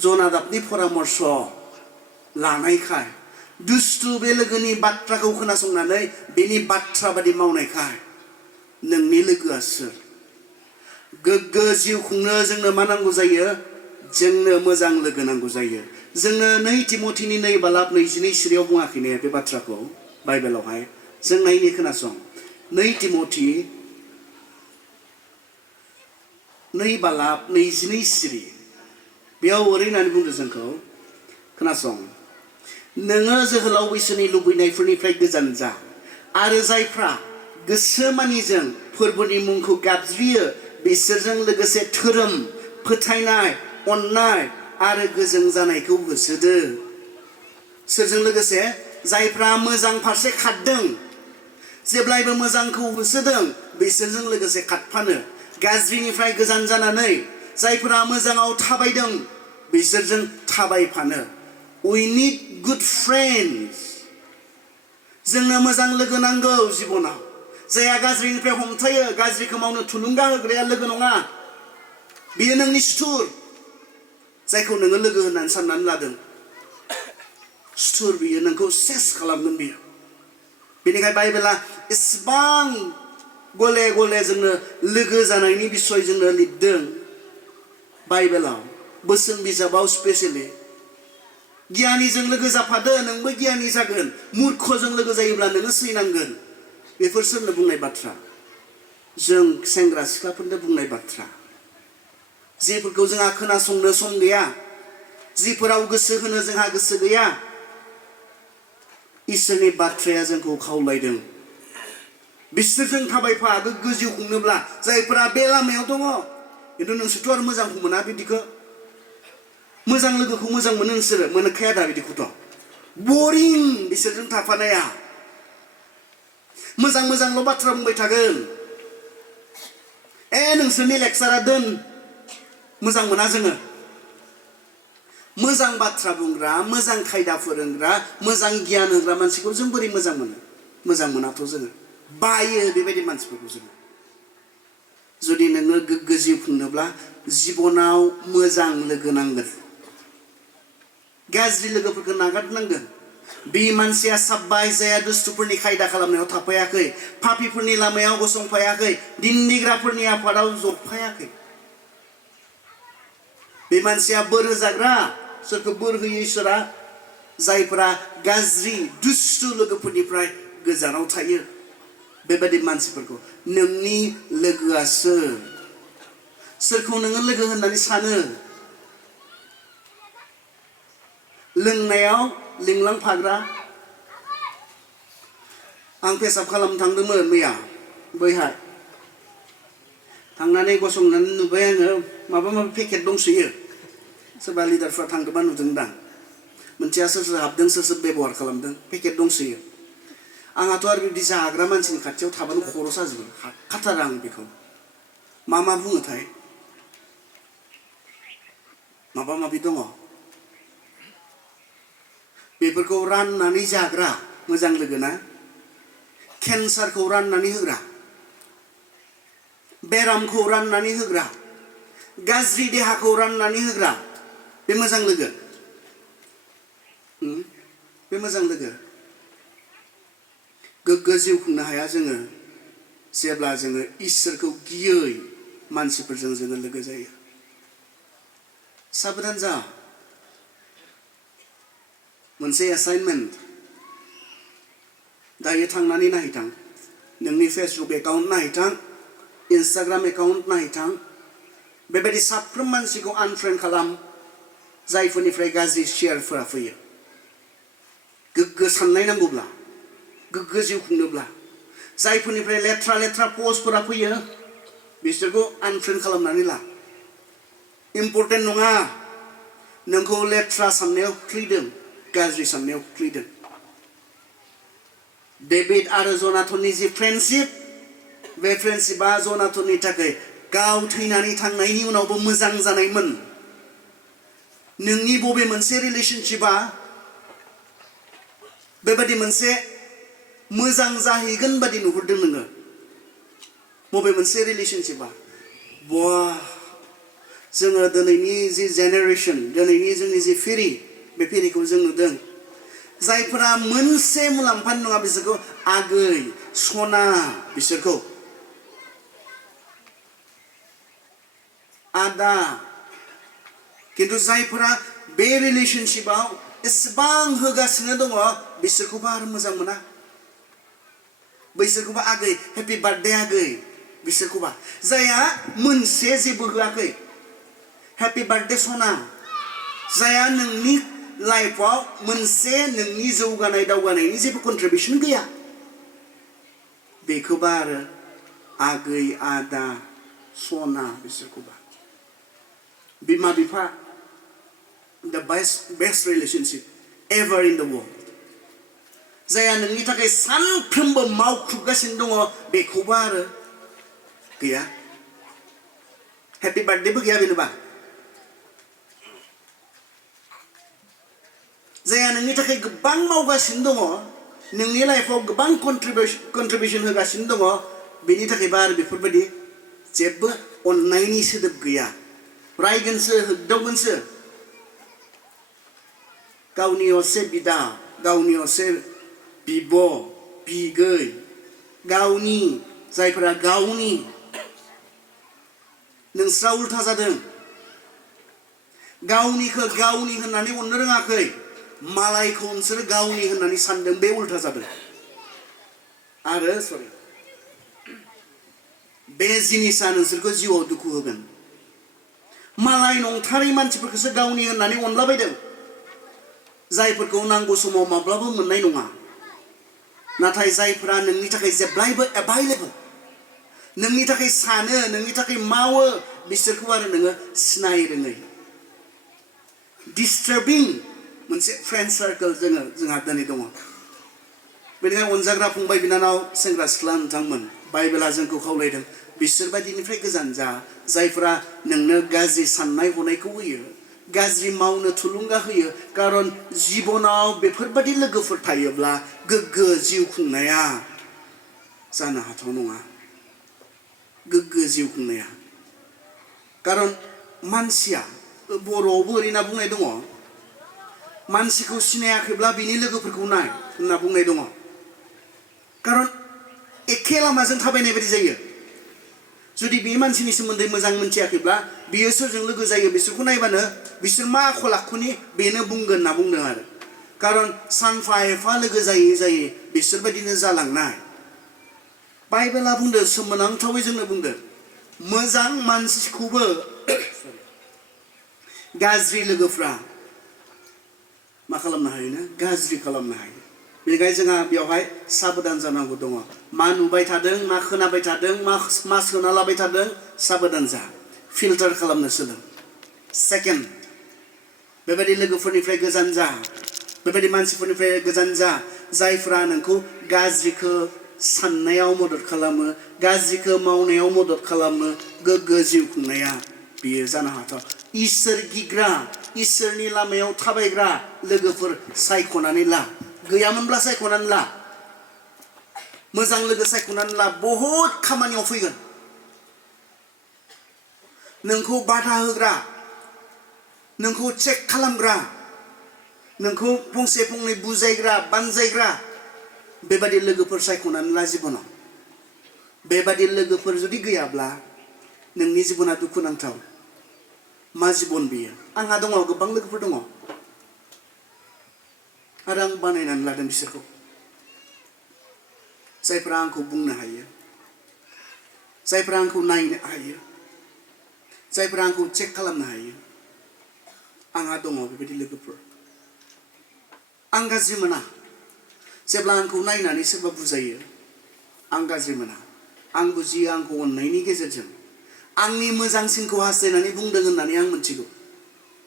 जनादाबनि परामर्श लानायखाय दुष्ट बे लोगोनि बाथ्राखौ खोनासंनानै बेनि बाथ्रा बादि मावनायखाय नोंनि लोगोआ सोर गोग्गो जिउ खुंनो जोंनो मा नांगौ जायो जोंनो मोजां लोगो नांगौ जायो जोंनो 2 तिमथिनि 2 बालाब 22 सिरियाव बुङाखै ने बे बाथ्राखौ बाइबेलावहाय जों नायनि खोनासं 2 तिमथि 2 बालाब 22 सिरि बेयाव ओरै होननानै बुंदों जोंखौ खोनासं नोङो जोहोलाव बैसोनि लुबैनायफोरनिफ्राय गोजान जा आरो जायफ्रा गोसो मानिजों फोरबोनि मुंखौ गाबज्रियो बिसोरजों लोगोसे धोरोम फोथायनाय अननाय आरो गोजों जानायखौ होसोदो सोरजों लोगोसे जायफ्रा मोजां फारसे खारदों जेब्लायबो मोजांखौ होसोदों बिसोरजों लोगोसे खारफानो गाज्रिनिफ्राय गोजान जानानै जायफोरा मोजाङाव थाबायदों बिसोरजों थाबायफानो we need good friends जोंनो मोजां लोगो नांगौ जिबनाव जाया गाज्रिनिफ्राय हमथायो गाज्रिखौ मावनो थुलुंगा होग्राया लोगो नङा बियो नोंनि सुथुर जायखौ नोङो लोगो होननानै साननानै लादों सुथुर बियो नोंखौ सेस खालामगोन बियो बेनिखायनो बाइबेला इसेबां गले गले जोंनो लोगो जानायनि बिसय जोंनो लिरदों बाइबेलाव बोसोन बिजाबाव स्पेशेलि गियानिजों लोगो जाफादो नोंबो गियानि जागोन मूर्खजों लोगो जायोब्ला नोङो सैनांगोन बेफोर सोरनो बुंनाय बाथ्रा जों सेंग्रा सिख्लाफोरनो बुंनाय बाथ्रा जेफोरखौ जोंहा खोनासंनो सम गैया जिफोराव गोसो होनो जोंहा गोसो गैया इसोरनि बाथ्राया जोंखौ खावलायदों बिसोरजों थाबायफा गोग्गो जिउ खुंनोब्ला जायफोरा बे लामायाव दङ खिन्थु नोंसोरथ' आरो मोजांखौ मोना बिदिखौ मोजां लोगोखौ मोजां मोनो नोंसोरो मोनखाया दा बिदिखौथ' बरिं बिसोरजों थाफानाया मोजां मोजांल' बाथ्रा बुंबाय थागोन नोंसोरनि लेक्सारा दोन मोजां मोना जोङो मोजां बाथ्रा बुंग्रा मोजां खायदा फोरोंग्रा मोजां गियान होग्रा मानसिखौ जों बोरै मोजां मोनो मोजां मोनाथ' जोङो बायो बेबायदि मानसिफोरखौ जोङो जुदि नोङो गोग्गो जिउ खुंनोब्ला जिबनाव मोजां लोगो नांगोन गाज्रि लोगोफोरखौ नागारनांगोन बे मानसिया साब्बाय जाया दुष्टफोरनि खायदा खालामनायाव थाफायाखै पापिफोरनि लामायाव गसंफायाखै दिन्दिग्राफोरनि आफादाव जफायाखै बे मानसिया बोर होजाग्रा सोरखौ बोर होयो इसोरा जायफोरा गाज्रि दुष्ट लोगोफोरनिफ्राय गोजानाव थायो बेबादि मानसिफोरखौ नोंनि लोगोआ सोरखौ नोङो लोगो होननानै सानो लोंनायाव लिंलांफाग्रा आं पेसाब खालामनो थांदोंमोन मैया बैहाय थांनानै गसंनानै नुबाय आङो माबा माबि पेकेट दंसोयो सोरबा लिडारफ्रा थांदोंबा नुदोंदां मोनसेया सोर सोर हाबदों सोर सोर बेबहार खालामदों पेकेट दंसोयो आंहाथ' आरो बिदि जाग्रा मानसिनि खाथियाव थाबानो खर' साजोबो हाखाथारा आं बेखौ मा बुङोथाय माबा माबि दङ बेफोरखौ राननानै जाग्रा मोजां लोगो ना केन्सारखौ राननानै होग्रा बेरामखौ राननानै होग्रा गाज्रि देहाखौ राननानै होग्रा बे मोजां लोगो बे मोजां लोगो गोग्गो जिउ खुंनो हाया जोङो जेब्ला जोङो इसोरखौ गियै मानसिफोरजों जोङो लोगो जायो साबधान जा मोनसे एसाइनमेन्ट दायो थांनानै नायहैथां नोंनि फेसबुक एकाउन्ट नायहैथां इन्स्टाग्राम एकाउन्ट नायहैथां बेबायदि साफ्रोम मानसिखौ आनफ्रेन्ड खालाम जायफोरनिफ्राय गाज्रि शेयारफोरा फैयो गोग्गो साननाय नांगौब्ला गोग्गो जिउ खुंनोब्ला जायफोरनिफ्राय लेथ्रा लेथ्रा पस्टफोरा फैयो बिसोरखौ आनफ्रेन्ड खालामनानै ला इम्पर्टेन्ट नङा नोंखौ लेथ्रा साननायाव खोख्लैदों गाज्रि साननायाव खोख्लैदों डेभिड आरो जनाथननि जि फ्रेन्डशिप बे फ्रेन्डशिपआ जनाथननि थाखाय गाव थैनानै थांनायनि उनावबो मोजां जानायमोन नोंनि बबे मोनसे रिलेशनशिपआ बेबादि मोनसे मोजां जाहैगोन बादि नुहुरदों नोङो बबे मोनसे रिलेशनशिपआ जोङो दिनैनि जि जेनेरेशन दिनैनि जोंनि जि फिरि बे फिरिखौ जों नुदों जायफोरा मोनसे मुलाम्फा नङा बिसोरखौ आगै सना बिसोरखौ आदा किन्तु जायफोरा बे रिलेशनशिपआव एसेबां होगासिनो दङ बिसोरखौबो आरो मोजां मोना बैसोरखौबो आगै हेपि बार्थडे आगै बिसोरखौबा जायहा मोनसे जेबो होआखै हेपि बार्थडे सना जायहा नोंनि लाइफआव मोनसे नोंनि जौगानाय दावगानायनि जेबो कन्ट्रिबिउसन गैया बेखौबा आरो आगै आदा सना बिसोरखौबा बिमा बिफा the best relationship ever in the world जायहा नोंनि थाखाय सानफ्रोमबो मावख्रुबगासिनो दङ बेखौबा आरो गैया हेपि बार्थडेबो गैया बेनोबा जायहा नोंनि थाखाय गोबां मावगासिनो दङ नोंनि लाइफआव गोबां कन्ट्रिबिउसन होगासिनो दङ बेनि थाखायबा आरो बेफोरबायदि जेबो अननायनि सोदोब गैया रायगोनसो होगदावगोनसो गावनि असे बिदा गावनि असे बिब' बिगै गावनि जायफोरा गावनि नोंस्रा उल्था जादों गावनिखौ गावनि होननानै अननो रोङाखै मालायखौ नोंसोरो गावनि होननानै सानदों बे उल्था जादों आरो बे जिनिसा नोंसोरखौ जिउआव दुखु होगोन मालाय नंथारै मानसिफोरखौसो गावनि होननानै अनलाबायदों जायफोरखौ नांगौ समाव माब्लाबो मोननाय नङा नाथाय जायफोरा नोंनि थाखाय जेब्लायबो एभाइलेबल नोंनि थाखाय सानो नोंनि थाखाय मावो बिसोरखौ आरो नोङो सिनाय रोङै डिस्टार्बिं मोनसे फ्रेन्ड सार्कोल जोंहा दिनै दङ बेनिखायनो अनजाग्रा फंबाय बिनानाव सेंग्रा सिख्ला नोंथांमोन बाइबेला जोंखौ खावलायदों बिसोरबायदिनिफ्राय गोजान जा जायफोरा नोंनो गाज्रि साननाय हनायखौ होयो गाज्रि मावनो थुलुंगा होयो खारन जिबनाव बेफोरबायदि लोगोफोर थायोब्ला गोग्गो जिउ खुंनाया जानो हाथाव नङा गोग्गो जिउ खुंनाया खारन मानसिया बर'आवबो ओरैना बुंनाय दङ मानसिखौ सिनायाखैब्ला बिनि लोगोफोरखौ नाय होनना बुंनाय दङ खारन एखे लामाजों थाबायनाय बायदि जायो जुदि बे मानसिनि सोमोन्दै मोजां मोनथियाखैब्ला बियो सोरजों लोगो जायो बिसोरखौ नायबानो बिसोर मा आखल आखुनि बेनो बुंगोन होनना बुंदों आरो खारन सानफा एफा लोगो जायै जायै बिसोरबायदिनो जालांनाय बाइबेला बुंदों सोमोनांथावै जोंनो बुंदों मोजां मानसिखौबो गाज्रि लोगोफ्रा मा खालामनो हायोना गाज्रि खालामनो हायो बेनिखायनो जोंहा बेवहाय साबधान जानांगौ दङ मा नुबाय थादों मा खोनाबाय थादों मा सोना लाबाय थादों साबधान जा फिल्टार खालामनो सोलों सेकेन्ड बेबायदि लोगोफोरनिफ्राय गोजान जा बेबायदि मानसिफोरनिफ्राय गोजान जा जायफ्रा नोंखौ गाज्रिखौ साननायाव मदद खालामो गाज्रिखौ मावनायाव मदद खालामो गोग्गो जिउ खुंनाया बियो जानो हाथाव इसोर गिग्रा इसोरनि लामायाव थाबायग्रा लोगोफोर सायख'नानै ला गैयामोनब्ला सायख'नानै ला मोजां लोगो सायख'नानै ला बहुद खामानियाव फैगोन नोंखौ बाधा होग्रा नोंखौ चेक खालामग्रा नोंखौ फंसे फंनै बुजायग्रा बानजायग्रा बेबादि लोगोफोर सायख'नानै ला जिबनाव बेबादि लोगोफोर जुदि गैयाब्ला नोंनि जिबना दुखुनांथाव मा जिबन बियो आंहा दङ गोबां लोगोफोर दङ आरो आं बानायनानै लादों बिसोरखौ जायफ्रा आंखौ बुंनो हायो जायफ्रा आंखौ नायनो हायो जायफ्रा आंखौ चेक खालामनो हायो आंहा दङ बेबायदि लोगोफोर आं गाज्रि मोना जेब्ला आंखौ नायनानै सोरबा बुजायो आं गाज्रि मोना आं बुजियो आंखौ अननायनि गेजेरजों आंनि मोजांसिनखौ हास्थायनानै बुंदों होननानै आं मिथिगौ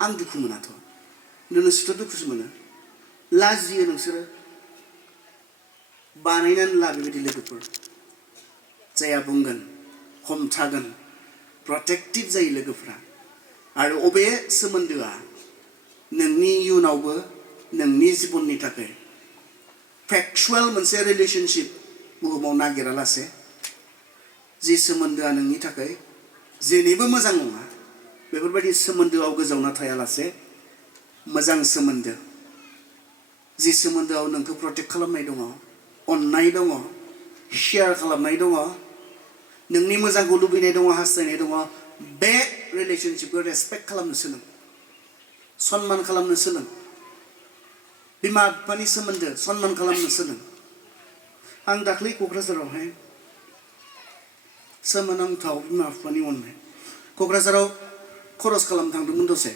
आं दुखु मोनाथ' नोंसोरथ' दुखुसो मोनो लाजियो नोंसोरो बानायनानै ला बेबायदि लोगोफोर जायहा बुंगोन हमथागोन प्रटेक्टिभ जायो लोगोफ्रा आरो अबे सोमोन्दोआ नोंनि इयुनावबो नोंनि जिबननि थाखाय फेक्चुवेल मोनसे रिलेशनशिप बुहुमाव नागिरालासे जि सोमोन्दोआ नोंनि थाखाय जेनिबो मोजां नङा बेफोरबायदि सोमोन्दोआव गोजावना थायालासे मोजां सोमोन्दो जि सोमोन्दोआव नोंखौ प्रटेक्ट खालामनाय दङ अननाय दङ शेयार खालामनाय दङ नोंनि मोजांखौ लुबैनाय दङ हास्थायनाय दङ बे रिलेशनशिपखौ रेसपेक्ट खालामनो सोलों सनमान खालामनो सोलों बिमा बिफानि सोमोन्दो सनमान खालामनो सोलों आं दाख्लै क'क्राझारावहाय सोमोनांथाव बिमा बिफानि अननाय क'क्राझाराव खरस खालामनो थांदोंमोन दसे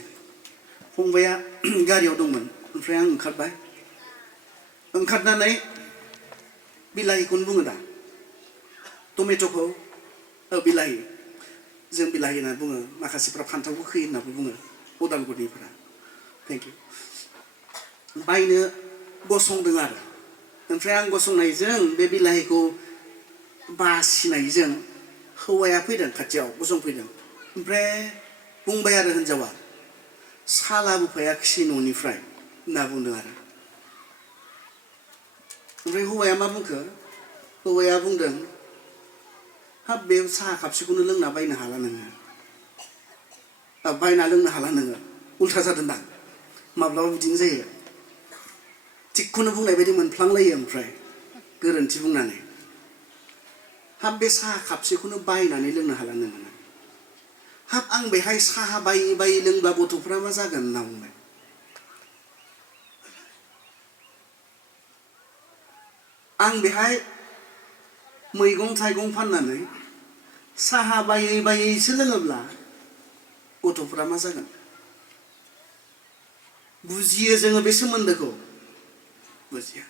फंबाया गारियाव दंमोन ओमफ्राय आं ओंखारबाय ओंखारनानै बिलाहिखौनो बुङो दा टमेट'खौ बिलाहि जों बिलाहि होनना बुङो माखासेफ्रा फान्थाव गोखै होननाबो बुङो उदालगुरिनिफ्रा थेंक इउ बायनो गसंदों आरो ओमफ्राय आं गसंनायजों बे बिलाहिखौ बासिनायजों हौवाया फैदों खाथियाव गसंफैदों ओमफ्राय बुंबाय आरो हिनजावा सा लाबोफायाखिसै न'निफ्राय होनना बुंदों आरो ओमफ्राय हौवाया मा बुंखो हौवाया बुंदों हाब बे साहा खापसेखौनो लोंना बायनो हाला नोङो बायना लोंनो हाला नोङो उल्था जादों दां माब्लाबा बिदिनो जायो थिगखौनो बुंनाय बायदि मोनफ्लांलायो ओमफ्राय गोरोन्थि बुंनानै हाब बे साहा खापसेखौनो बायनानै लोंनो हाला नोङो हाब आं बेहाय साहा बायै बायै लोंबा गथ'फ्रा मा जागोन होनना बुंबाय आं बेहाय मैगं थाइगं फाननानै साहा बायै बायैसो लोङोब्ला गथ'फ्रा मा जागोन बुजियो जोङो बे सोमोन्दोखौ बुजिया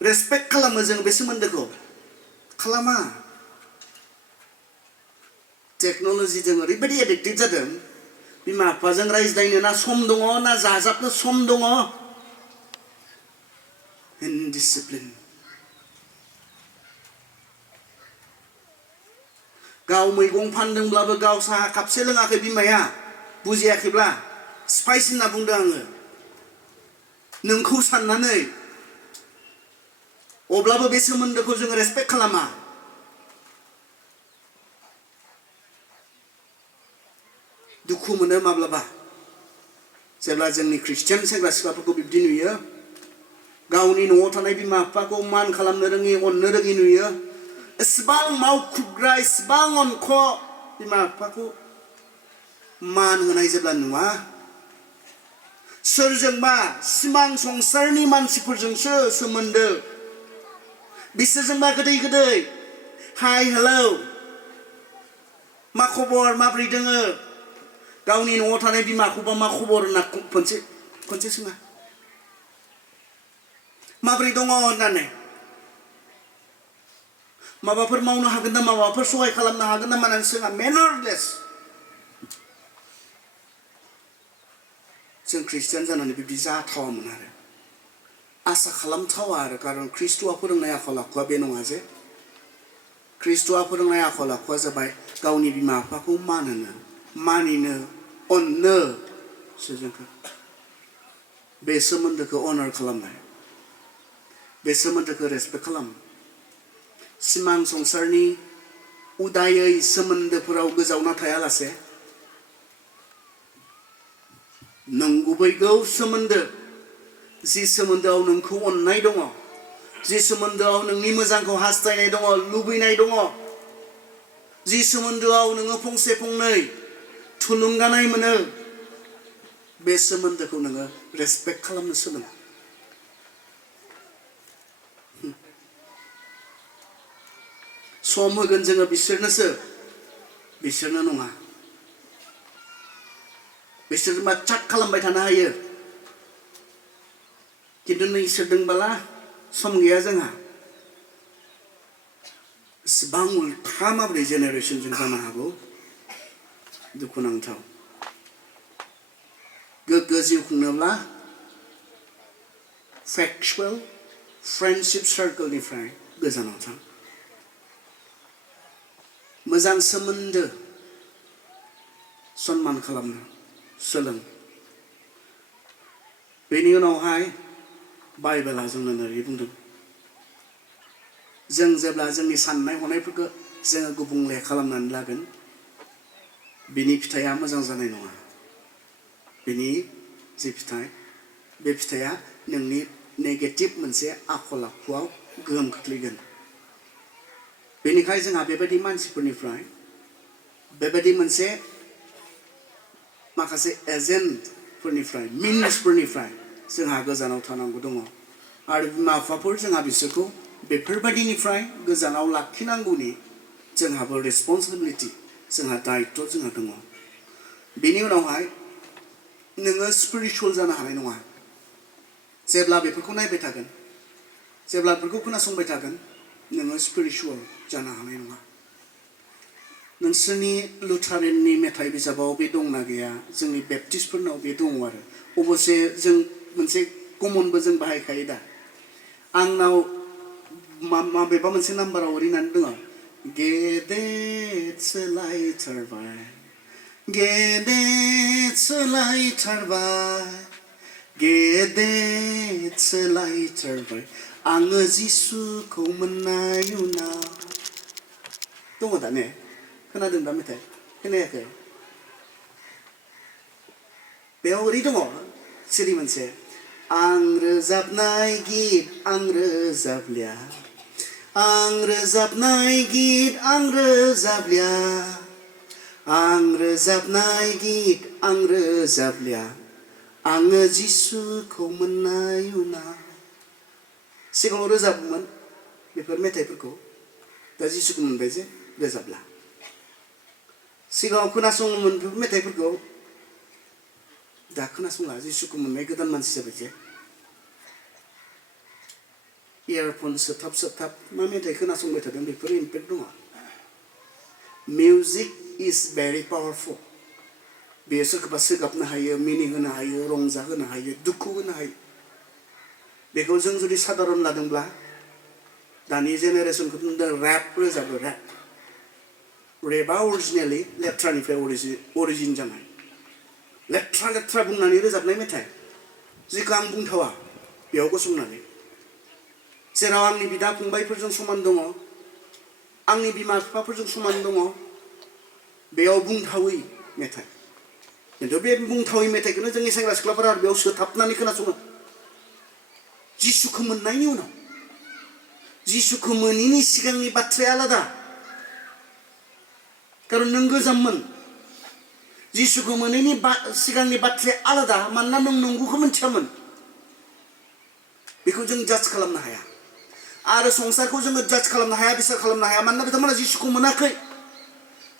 रेसपेक्ट खालामो जों बे सोमोन्दोखौ खालामा टेक्न'लजिजों ओरैबायदि एडिक्टेड जादों बिमा बिफाजों रायज्लायनो ना सम दङ ना जाजाबनो सम दङ इनडिसिप्लिन गाव मैगं फानदोंब्लाबो गाव साहा खापसे लोङाखै बिमाया बुजियाखैब्ला स्पाइस होनना बुंदों आङो नोंखौ साननानै अब्लाबो बे सोमोन्दोखौ जोङो रेसपेक्ट खालामा दुखु मोनो माब्लाबा जेब्ला जोंनि ख्रिस्टियान सेंग्रा सिख्लाफोरखौ बिब्दि नुयो गावनि न'आव थानाय बिमा बिफाखौ मान खालामनो रोङि अननो रोङि नुयो एसेबां मावखुबग्रा एसेबां अनख' बिमा बिफाखौ मान होनाय जेब्ला नुवा सोरजोंबा सिमां संसारनि मानसिफोरजोंसो सोमोन्दो बिसोरजोंबा गोदै गोदै हाय हेलौ मा खबर माब्रै दोङो गावनि न'आव थानाय बिमाखौबा मा खबर होनना खनसे सोङा माब्रै दङ होननानै माबाफोर मावनो हागोन नामा माबाफोर सहाय खालामनो हागोन नामा होननानै सोङा मेनारलेस जों ख्रिस्टियान जानानै बिब्दि जाथावामोन आरो आसा खालामथावा आरो कारन ख्रिस्ट'आ फोरोंनाय आखल आखुआ बे नङा जे ख्रिस्ट'आ फोरोंनाय आखल आखुआ जाबाय गावनि बिमा बिफाखौ मान होनो मानिनो अननो जोंखौ बे सोमोन्दोखौ अनार खालामनाय बे सोमोन्दोखौ रेसपेक्ट खालाम सिमां संसारनि उदायै सोमोन्दोफोराव गोजावना थायालासे नंगुबैगौ सोमोन्दो जि सोमोन्दोआव नोंखौ अननाय दङ जि सोमोन्दोआव नोंनि मोजांखौ हास्थायनाय दङ लुबैनाय दङ जि सोमोन्दोआव नोङो फंसे फंनै थुलुंगानाय मोनो बे सोमोन्दोखौ नोङो रेसपेक्ट खालामनो सोलों सम होगोन जोङो बिसोरनो नङा बिसोर मा चाट खालामबाय थानो हायो किन्तु नै इसोरदोंबाला सम गैया जोंहा इसिबां उल्था माब्रै जेनेरेसनजों जानो हागौ दुखुनांथाव गोग्गो जिउ खुंनोब्ला फेक्चुएल फ्रेन्डशिप सार्कलनिफ्राय गोजानाव थां मोजां सोमोन्दो सनमान खालामनो सोलों बेनि उनावहाय बाइबेला जोंनो ओरै बुंदों जों जेब्ला जोंनि साननाय हनायफोरखौ जोङो गुबुंले खालामनानै लागोन बिनि फिथाइया मोजां जानाय नङा बिनि जि फिथाइ बे फिथाइया नोंनि नेगेटिभ मोनसे आखल आखुआव गोहोम खोख्लैगोन बेनिखायनो जोंहा बेबायदि मानसिफोरनिफ्राय बेबायदि मोनसे माखासे एजेन्टफोरनिफ्राय मिन्सफोरनिफ्राय जोंहा गोजानाव थानांगौ दङ आरो बिमा बिफाफोर जोंहा बिसोरखौ बेफोरबायदिनिफ्राय गोजानाव लाखिनांगौनि जोंहाबो रेसपन्सिबिलिटि जोंहा दायित्व जोंहा दङ बेनि उनावहाय नोङो स्पिरिचुवेल जानो हानाय नङा जेब्ला बेफोरखौ नायबाय थागोन जेब्ला बेफोरखौ खोनासंबाय थागोन नोङो स्पिरिचुवेल जानो हानाय नङा नोंसोरनि लुथारेननि मेथाइ बिजाबाव बे दंना गैया जोंनि बेप्टिस्टफोरनाव बे दङ आरो अबसे जों मोनसे कमनबो जों बाहायखायो दा आंनाव माबेबा मोनसे नाम्बाराव ओरैनानै दङ गेदेर सोलायथारबाय गेदेर सोलायथारबाय गेदेर सोलायथारबाय आङो जिसुखौ मोननाय उनाव दङ दा ने खोनादों दा मेथाइ खोनायाखै बेयाव ओरै दङ सिरि मोनसे आं रोजाबनाय गित आं रोजाबलिया आं रोजाबनाय गित आं रोजाबलिया आं रोजाबनाय गित आं रोजाबलिया आङो जिसुखौ मोननाय उनाव सिगाङाव रोजाबोमोन बेफोर मेथाइफोरखौ दा जिसुखौ मोनबाय जे रोजाबला सिगाङाव खोनासङोमोन बेफोर मेथाइफोरखौ दा खोनासंला जिसुखौ मोननाय गोदान मानसि जाबाय जे इयारफन सोथाब सोथाब मा मेथाइ खोनासंबाय थादों बेफोर इम्पेक्ट दङ मिउजिक इज भेरि पावारफुल बेयो सोरखौबा सोगाबनो हायो मिनिं होनो हायो रंजाहोनो हायो दुखु होनो हायो बेखौ जों जुदि साधारन लादोंब्ला दानि जेनेरेसनखौ बुंदों रेप रोजाबो रेपआ अरिजिनेलि लेथ्रानिफ्राय अरिजिन जानाय लेथ्रा बुंनानै रोजाबनाय मेथाइ जिखौ आं बुंथावा बेयाव गसंनानै जेराव आंनि बिदा फंबायफोरजों समान दङ आंनि बिमा बिफाफोरजों समान दङ बेयाव बुंथावै मेथाइ खिन्थु बे बुंथावै मेथाइखौनो जोंनि सेंग्रा सिख्लाफोरा बेयाव सोथाबनानै खोनासङो जिसुखौ मोननायनि उनाव जिसुखौ मोनैनि सिगांनि बाथ्राया आलादा कारन नों गोजाममोन जिसुखौ मोनैनि सिगांनि बाथ्राया आलादा मानोना नों नंगौखौ मिथियामोन बेखौ जों जाज खालामनो हाया आरो संसारखौ जोङो जाज खालामनो हाया बिसार खालामनो हाया मानोना बिथांमोना जिसुखौ मोनाखै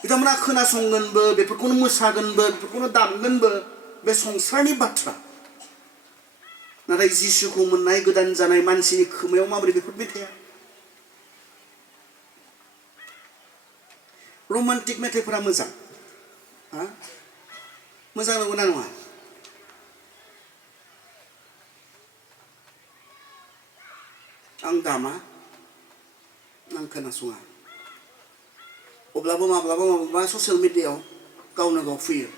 बिथांमोना खोनासंगोनबो बेफोरखौनो मोसागोनबो बेफोरखौनो दामगोनबो बे संसारनि बाथ्रा नाथाय जिसुखौ मोननाय गोदान जानाय मानसिनि खोमायाव माबोरै बेफोर मेथाइया रमान्टिक मेथाइफोरा मोजां हा मोजां नंगौना नङा आं दामा आं खोनासङा अब्लाबो माब्लाबा ससियेल मिडियायाव गावनो गाव फैयो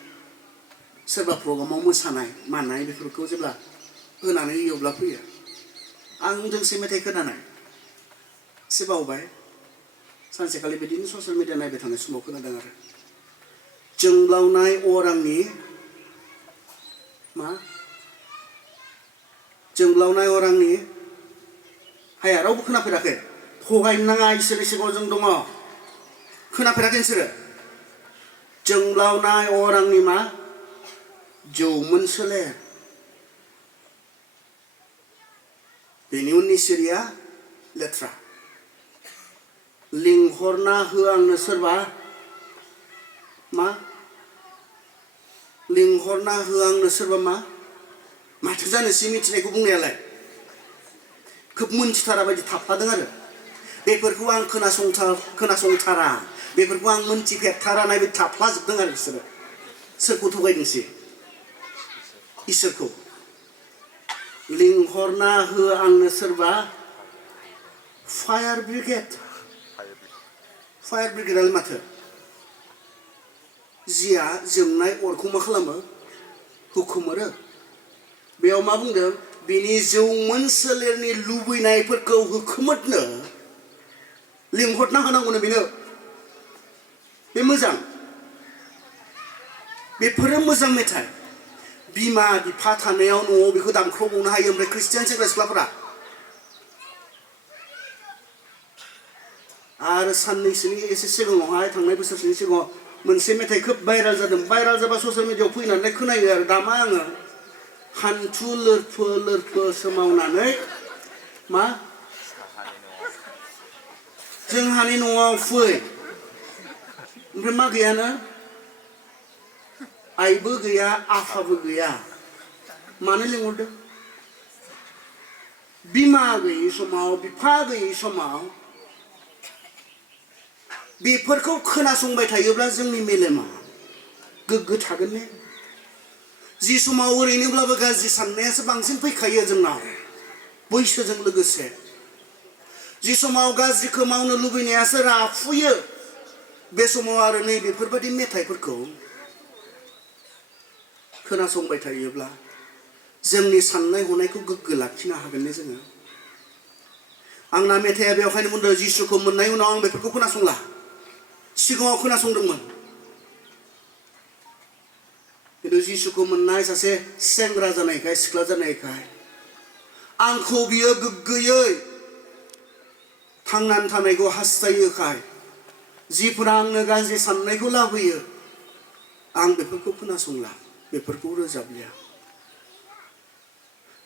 सोरबा प्रग्रामाव मोसानाय मानाय बेफोरखौ जेब्ला होनानै होयो अब्ला फैयो आं दोंसे मेथाइ खोनानाय एसे बावबाय सानसेखालि बिदिनो ससियेल मिडिया नायबाय थानाय समाव खोनादों आरो जोंब्लावनाय अरांनि मा जोंब्लावनाय अरांनि हाया रावबो खोनाफेराखै थगायनो नाङा इसोरनि सिगाङाव जों दङ खोनाफेराखै नोंसोरो जोंब्लावनाय अरांनि मा जौमोन सोलेर बेनि उननि सिरिया लेथ्रा लिंहरना हो आंनो सोरबा मा लिंहरना हो आंनो सोरबा मा माथो जानोसै मिथिनायखौ बुंनायालाय खोब मोनथिथारा बायदि थाफादों आरो बेफोरखौ आं खोनासंथारा बेफोरखौ आं मोनथिफेरथारा नाय बायदि थाफ्लाजोबदों आरो बिसोरो सोरखौ थगायदोंसै इसोरखौ लिंहरना हो आंनो सोरबा फायार ब्रिगेडआलाय माथो जिया जोंनाय अरखौ मा खालामो हुखुमोरो बेयाव मा बुंदों बिनि जौमोन सोलेरनि लुबैनायफोरखौ होखोमोरनो लिंहरना होनांगौनो बेनो बे मोजां बेफोरो मोजां मेथाइ बिमा बिफा थानायाव न'आव बेखौ दामख्रावबावनो हायो ओमफ्राय ख्रिस्टियान सेंग्रा सिख्लाफोरा आरो साननैसोनि एसे सिगाङावहाय थांनाय बोसोरसेनि सिगाङाव मोनसे मेथाइ खोब भाइराल जादों भाइराल जाबा ससियेल मिडियायाव फैनानै खोनायो आरो दामा आङो हान्थु लोरफो सोमावनानै मा जोंहानि न'आव फै ओमफ्राय मा गैयानो आइबो गैया आफाबो गैया मानो लिंहरदों बिमा गैयै समाव बिफा गैयै समाव बेफोरखौ खोनासंबाय थायोब्ला जोंनि मेलेमा गोग्गो थागोन ने जि समाव ओरैनोब्लाबो गाज्रि साननायासो बांसिन फैखायो जोंनाव बैसोजों लोगोसे जि समाव गाज्रिखौ मावनो लुबैनायासो राफुयो बे समाव आरो नै बेफोरबायदि मेथाइफोरखौ खोनासंबाय थायोब्ला जोंनि साननाय हनायखौ गोग्गो लाखिनो हागोन ने जोङो आंना मेथाइया बेवहायनो बुंदों जिसुखौ मोननाय उनाव आं बेफोरखौ खोनासंला सिगाङाव खोनासंदोंमोन खिन्थु जिसुखौ मोननाय सासे सेंग्रा जानायखाय सिख्ला जानायखाय आंखौ बियो गोग्गोयै थांनानै थानायखौ हास्थायोखाय जिफोरा आंनो गाज्रि साननायखौ लाबोयो आं बेफोरखौ खोनासंला बेफोरखौ रोजाबलिया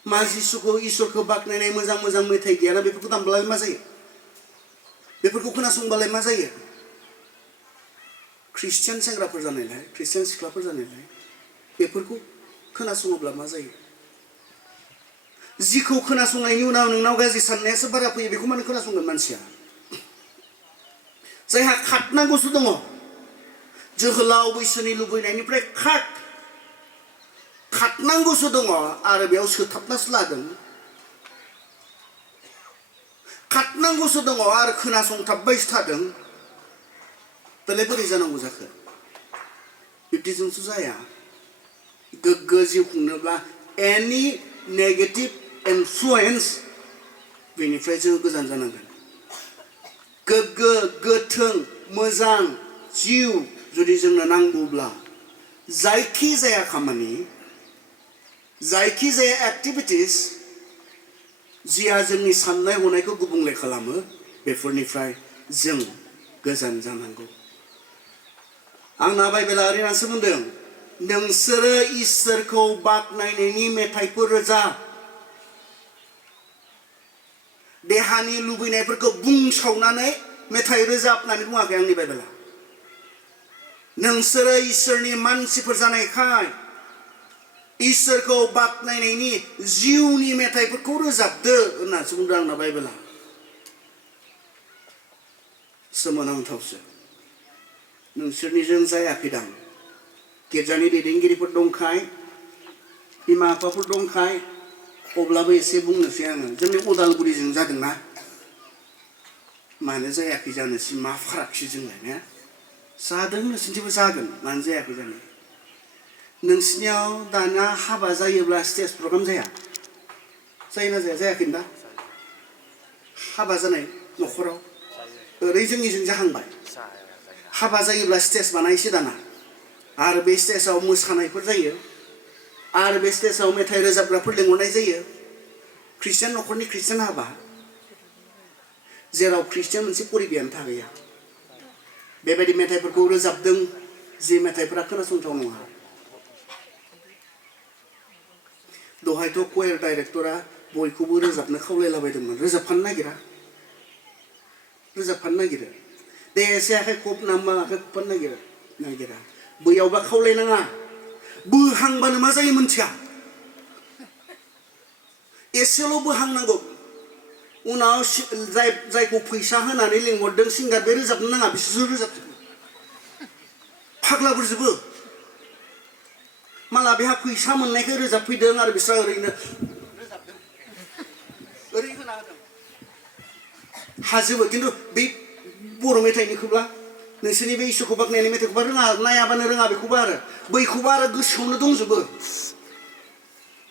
मा जिसुखौ इसोरखौ बाख्नायनाय मोजां मोजां मेथाइ गैयाना बेफोरखौ दामब्लालाय मा जायो बेफोरखौ खोनासंबालाय मा जायो ख्रिस्टियान सेंग्राफोर जानायलाय ख्रिस्टियान सिख्लाफोर जानायलाय बेफोरखौ खोनासङोब्ला मा जायो जिखौ खोनासंनायनि उनाव नोंनाव गाज्रि साननायासो बारा फैयो बेखौ मानो खोनासंगोन मानसिया जायहा खारनांगौसो दङ जोहोलाव बैसोनि लुबैनायनिफ्राय खारनांगौसो दङ आरो बेयाव सोथाबनासो लादों खारनांगौसो दङ आरो खोनासंथाबबायसो थादों दालाय बोरै जानांगौ जाखो बिब्दिजोंसो जाया गोग्गो जिउ खुंनोब्ला एनि नेगेटिभ इनफ्लुएन्स बेनिफ्राय जों गोजान जानांगोन गोग्गो गोथों मोजां जिउ जुदि जोंनो नांगौब्ला जायखि जाया खामानि जायखि जाया एक्टिभिटिस जिया जोंनि साननाय हनायखौ गुबुंले खालामो बेफोरनिफ्राय जों गोजान जानांगौ आंना बाइबेला ओरैनासो बुंदों नोंसोरो इसोरखौ बाख्नायनायनि मेथाइफोर रोजाब देहानि लुबैनायफोरखौ बुंसावनानै मेथाइ रोजाब होननानै बुङाखै आंनि बाइबेला नोंसोरो इसोरनि मानसिफोर जानायखाय इसोरखौ बाख्नायनायनि जिउनि मेथाइफोरखौ रोजाबदो होननासो बुंदों आंना बाइबेला सोमोनांथावसो नोंसोरनिजों जायाखैदां गिर्जानि दैदेनगिरिफोर दंखाय बिमा बिफाफोर दंखाय अब्लाबो एसे बुंनोसै आङो जोंनि उदालगुरिजों जादोंना मानो जायाखै जानोसै मा फारागसै जोंलाय ने जादों नोंसिनिथिंबो जागोन मानो जायाखै जानो नोंसिनियाव दाना हाबा जायोब्ला स्टेज प्रग्राम जाया जायोना जाया जायाखै दा हाबा जानाय न'खराव ओरै जोंनिजों जाहांबाय हाबा जायोब्ला स्टेज बानायसै दाना आरो बे स्टेजाव मोसानायफोर जायो आरो बे स्टेजाव मेथाइ रोजाबग्राफोर लिंहरनाय जायो ख्रिस्टियान न'खरनि ख्रिस्टियान हाबा जेराव ख्रिस्टियान मोनसे परिबेयानो थागैया बेबायदि मेथाइफोरखौ रोजाबदों जे मेथाइफोरा खोनासंथाव नङा दहायथ' क'यार डाइरेक्टरा बयखौबो रोजाबनो खावलायलाबायदोंमोन रोजाबफानो नागिरो दे एसे आखाइ खब नामा आखाइ खबफानो नागिरा बैयावबा खावलायनाङा बोहांबानो मा जायो मोनथिया एसेल' बोहांनांगौ उनाव जायखौ फैसा होनानै लिंहरदों सिंगार बे रोजाबनो नाङा बिसोरसो रोजाबजोबो फाग्लाफोरजोबो माला बेहा फैसा मोननायखाय रोजाबफैदों आरो बिस्रा ओरैनो रोजाबदों ओरै होना होदों हाजोबो खिन्थु बे बर' मेथाइनिखौब्ला नोंसोरनि बे इसोरखौ बाख्नायनाय मेथाइखौबा रोङा नायाबानो रोङा बेखौबा आरो बैखौबा आरो गोसोआवनो दंजोबो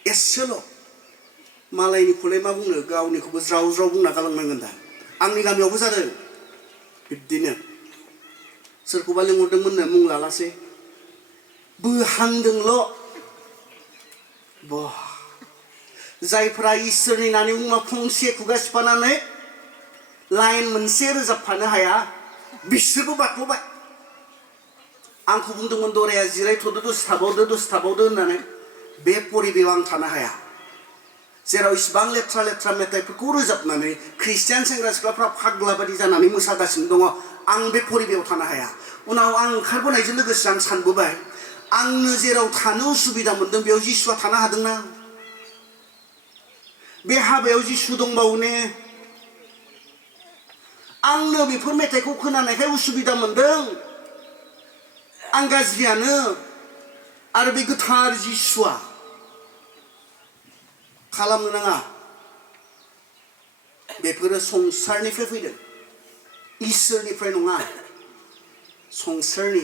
एसेल' मालायनिखौलाय मा बुंनो गावनिखौबो ज्राव ज्राव बुंना गालांनांगोन दा आंनि गामियावबो जादों बिब्दिनो सोरखौबा लिंहरदोंमोननो मुं लालासै बोहांदोंल' बा जायफ्रा इसोरनि नानि मुङा फंसे खुगा सिफानानै लाइन मोनसे रोजाबफानो हाया बिसोरबो बाथ्ल'बाय आंखौ बुंदोंमोन दराया जिरायथ'दो दसे थाबावदो होननानै बे परिबेयाव आं थानो हाया जेराव इसिबां लेथ्रा मेथाइफोरखौ रोजाबनानै ख्रिस्टियान सेंग्रा सिख्लाफ्रा फाग्ला बादि जानानै मोसागासिनो दङ आं बे परिबेयाव थानो हाया उनाव आं ओंखारबोनायजों लोगोसे आं सानबोबाय आंनो जेराव थानो उसुबिदा मोनदों बेयाव जिसुआ थानो हादोंना बे हाबायाव जिसु दंबावो ने आंनो बेफोर मेथाइखौ खोनानायखाय उसुबिदा मोनदों आं गाज्रियानो आरो बे गोथार जिसुआ खालामनो नाङा बेफोरो संसारनिफ्राय फैदों इसोरनिफ्राय नङा संसारनि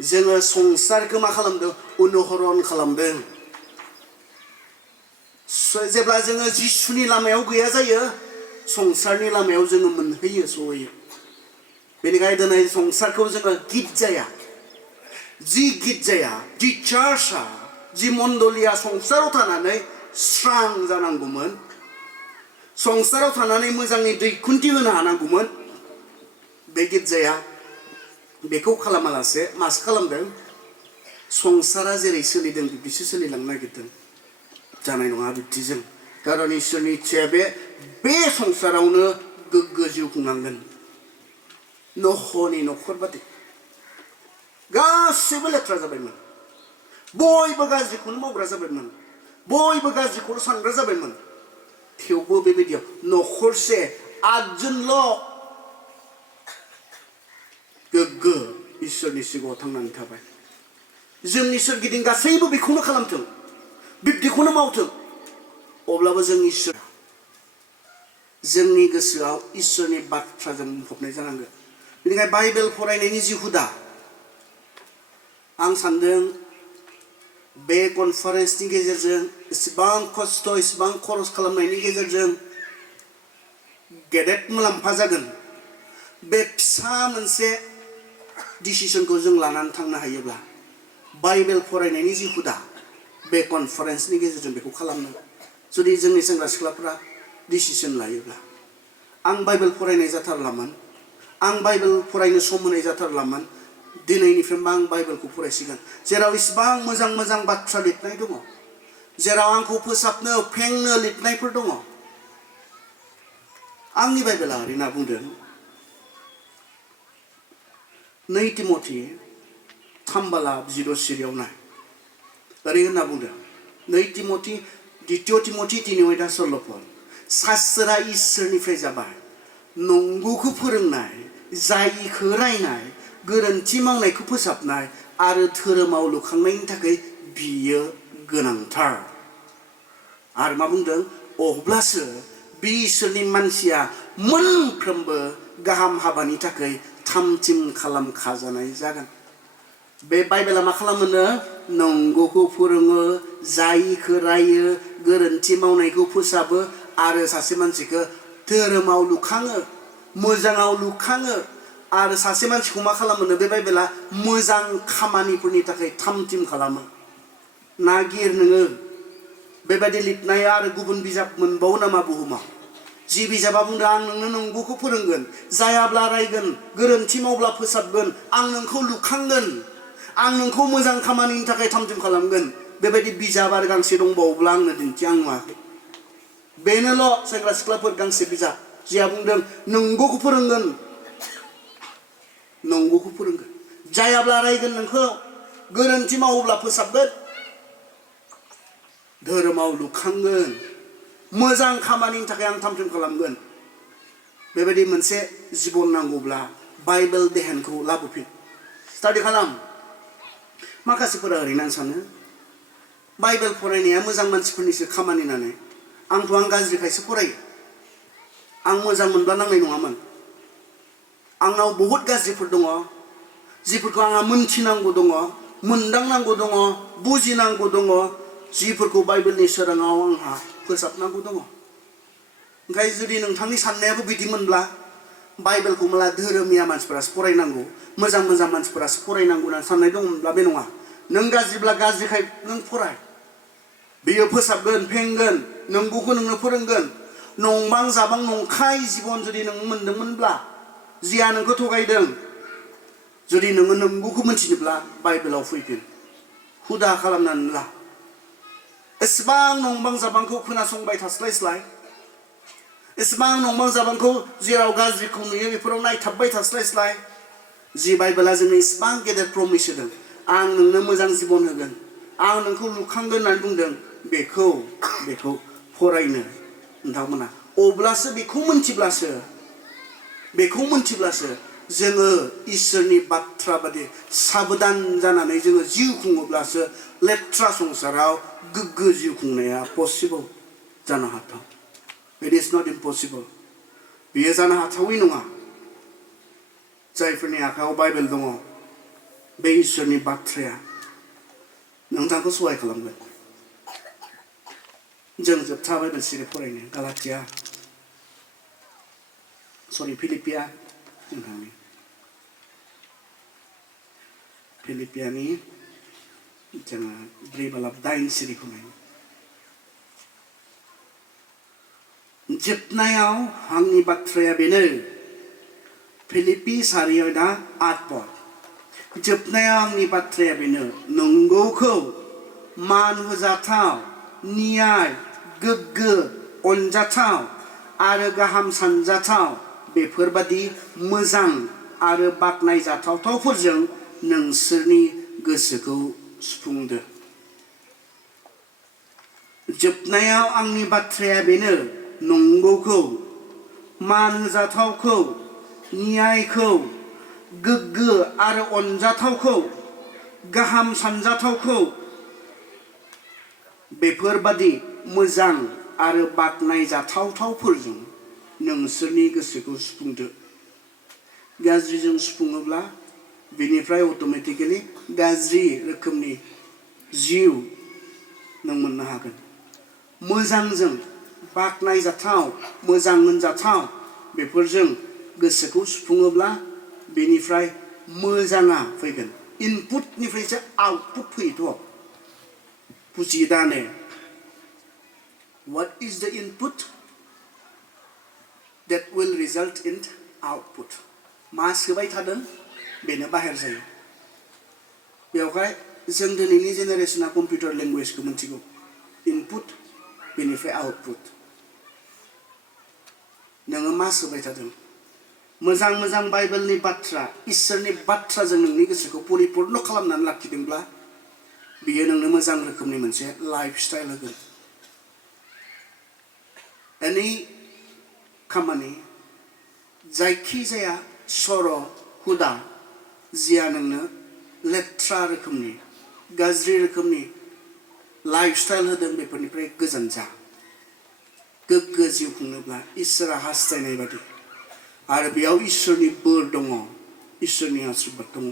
जोङो संसारखौ मा खालामदों अनुहरन खालामदों जेब्ला जोङो जिसुनि लामायाव गैया जायो संसारनि लामायाव जोङो मोनहैयो सहैयो बेनिखायनो दिनै संसारखौ जोङो गिर्जाया जि चार्चआ जि मण्डलिया संसाराव थानानै स्रां जानांगौमोन संसाराव थानानै मोजाङै दैखुन्थि होनो हानांगौमोन बे गिर्जाया बेखौ खालामालासे मासो खालामदों संसारा जेरै सोलिदों बिब्दिसो सोलिलांनो नागिरदों जानाय नङा बिब्दिजों कारन इसोरनि इच्छाया बे संसारावनो गोग्गो जिउ खुंनांगोन नख'नि नखर बादि गासैबो लेथ्रा जाबायमोन बयबो गाज्रिखौनो मावग्रा जाबायमोन बयबो गाज्रिखौनो सानग्रा जाबायमोन थेवबो बेबायदियाव नखरसे आदजोनल' गोग्गो इसोरनि सिगाङाव थांनानै थाबाय जोंनि सोरगिदिं गासैबो बेखौनो खालामथों बिब्दिखौनो मावथों अब्लाबो जों इसोर जोंनि गोसोआव इसोरनि बाथ्राजों बुंफबनाय जानांगोन बेनिखायनो बाइबेल फरायनायनि जि हुदा आं सानदों बे कनफारेन्सनि गेजेरजों इसेबां खस्थ' इसेबां खरस खालामनायनि गेजेरजों गेदेर मुलाम्फा जागोन बे फिसा मोनसे डिसिसनखौ जों लानानै थांनो हायोब्ला बाइबेल फरायनायनि जि हुदा बे कनफारेन्सनि गेजेरजों बेखौ खालामनो जुदि जोंनि सेंग्रा सिख्लाफ्रा डिसिसन लायोब्ला आं बाइबेल फरायनाय जाथारलामोन आं बाइबेल फरायनो सम होनाय जाथारलामोन दिनैनिफ्राय आं बाइबेलखौ फरायसिगोन जेराव इसिबां मोजां मोजां बाथ्रा लिरनाय दङ जेराव आंखौ फोसाबनो फेंनो लिरनायफोर दङ आंनि बाइबेला ओरै होनना बुंदों 2 तिमथि 3 बालाब 10 सिरियाव नाय ओरै होनना बुंदों 2 तिमथि 2 तिमथि 3 अयदा 16 शास्त्रा इसोरनिफ्राय जाबाय नंगौखौ फोरोंनाय जायिखौ रायनाय गोरोन्थि मावनायखौ फोसाबनाय आरो धोरोमाव लुखांनायनि थाखाय बियो गोनांथार आरो मा बुंदों अब्लासो बे इसोरनि मानसिया मोनफ्रोमबो गाहाम हाबानि थाखाय थामथिम खालामखाजानाय जागोन बे बाइबेला मा खालामोनो नंगौखौ फोरोङो जायिखौ रायो गोरोन्थि मावनायखौ फोसाबो आरो सासे मानसिखौ धोरोमाव लुखाङो मोजाङाव लुखाङो आरो सासे मानसिखौ मा खालामोनो बे बाइबेला मोजां खामानिफोरनि थाखाय थामथिम खालामो नागिर नोङो बेबायदि लिरनाय आरो गुबुन बिजाब मोनबावो नामा बुहुमाव जि बिजाबा बुंदों आं नोंनो नंगौखौ फोरोंगोन जायाब्ला रायगोन गोरोन्थि मावब्ला फोसाबगोन आं नोंखौ लुखांगोन आं नोंखौ मोजां खामानिनि थाखाय थामथिम खालामगोन बेबायदि बिजाब आरो गांसे दंबावोब्ला आंनो दिन्थि आं नुवाखै बेनोल' सेंग्रा सिख्लाफोर गांसे बिजाब जिया बुंदों नंगौखौ फोरोंगोन नंगौखौ फोरोंगोन जायाब्ला रायगोन नोंखौ गोरोन्थि मावोब्ला फोसाबगोन धोरोमाव लुखांगोन मोजां खामानिनि थाखाय आं थामथिम खालामगोन बेबायदि मोनसे जिबन नांगौब्ला बाइबेल देहानखौ लाबोफिन स्टाडि खालाम माखासेफोरा ओरैनो आं सानो बाइबेल फरायनाया मोजां मानसिफोरनिसो खामानि होननानै आंथ' आं गाज्रिखायसो फरायो आं मोजां मोनब्ला नांनाय नङामोन आंनाव बहुद गाज्रिफोर दङ जिफोरखौ आंहा मोनथिनांगौ दङ मोनदांनांगौ दङ बुजिनांगौ दङ जिफोरखौ बाइबेलनि सोराङाव आंहा फोसाबनांगौ दङ ओंखायनो जुदि नोंथांनि साननायाबो बिदिमोनब्ला बाइबेलखौ माला धोरोमिया मानसिफोरासो फरायनांगौ मोजां मोजां मानसिफोरासो फरायनांगौ होनना साननाय दंमोनब्ला बे नङा नों गाज्रिब्ला गाज्रिखाय नों फराय बियो फोसाबगोन फेंगोन नंगौखौ नोंनो फोरोंगोन नंबां जाबां नंखाय जिबन जुदि नों मोनदोंमोनब्ला जिया नोंखौ थगायदों जुदि नोङो नंगौखौ मिथिनोब्ला बाइबेलाव फैफिन हुदा खालामनानै ला एसेबां नंबां जाबांखौ खोनासंबाय थास्लायस्लाय एसेबां नंबां जाबांखौ जेराव गाज्रिखौ नुयो बेफोराव नायथाबबाय थास्लायस्लाय जि बाइबेला जोंनो इसेबां गेदेर प्रमिस होदों आं नोंनो मोजां जिबन होगोन आं नोंखौ लुखांगोन होननानै बुंदों बेखौ फरायनो नोंथांमोना अब्लासो बेखौ मोनथिब्लासो जोङो इसोरनि बाथ्रा बादि साबधान जानानै जोङो जिउ खुङोब्लासो लेथ्रा संसाराव गोग्गो जिउ खुंनाया पसिबल जानो हाथाव इट इज नट इम्पसिबल बियो जानो हाथावै नङा जायफोरनि आखायाव बाइबेल दङ बे इसोरनि बाथ्राया नोंथांखौ सहाय खालामगोन जों जोबथा बाइबेल सिरि फरायनो गालातिया फिलिपिया जोंहानि फिलिपियानि जोङो 3 बालाब 9 सिरिखौ नायनो जोबनायाव आंनि बाथ्राया बेनो फिलिपि 4:8 पद जोबनायाव आंनि बाथ्राया बेनो नंगौखौ मान होजाथाव न्याय गोग्गो अनजाथाव आरो गाहाम सानजाथाव बेफोरबादि मोजां आरो बाख्नायजाथावफोरजों नोंसोरनि गोसोखौ सुफुंदो जोबनायाव आंनि बाथ्राया बेनो नंगौखौ मान होजाथावखौ न्यायखौ गोग्गो आरो अनजाथावखौ गाहाम सानजाथावखौ बेफोरबादि मोजां आरो बाख्नायजाथावफोरजों नोंसोरनि गोसोखौ सुफुंदो गाज्रिजों सुफुङोब्ला बेनिफ्राय अटोमेटिकेलि गाज्रि रोखोमनि जिउ नों मोननो हागोन मोजांजों बाख्नायजाथाव मोजां होनजाथाव बेफोरजों गोसोखौ सुफुङोब्ला बेनिफ्राय मोजाङा फैगोन इनपुटनिफ्रायसो आउटपुट फैयोथ' बुजियो दा ने what is the input that will result in output मा सोबाय थादों बेनो बाहेर जायो बेवहाय जों दिनैनि जेनेरेशना कम्पिउटार लेंगुवेजखौ मिथिगौ इनपुट बेनिफ्राय आउटपुट नोङो मा सोबाय थादों मोजां मोजां बाइबेलनि बाथ्रा इसोरनि बाथ्राजों नोंनि गोसोखौ परिपुर्ण खालामनानै लाखिदोंब्ला बियो नोंनो मोजां रोखोमनि मोनसे लाइफ स्टाइल होगोन एनि खामानि जायखिजाया सर' हुदा जिया नोंनो लेथ्रा रोखोमनि गाज्रि रोखोमनि लाइफ स्टाइल होदों बेफोरनिफ्राय गोजान जा गोग्गो जिउ खुंनोब्ला इसोरा हास्थायनाय बादि आरो बेयाव इसोरनि बोर दङ इसोरनि आशीर्बाद दङ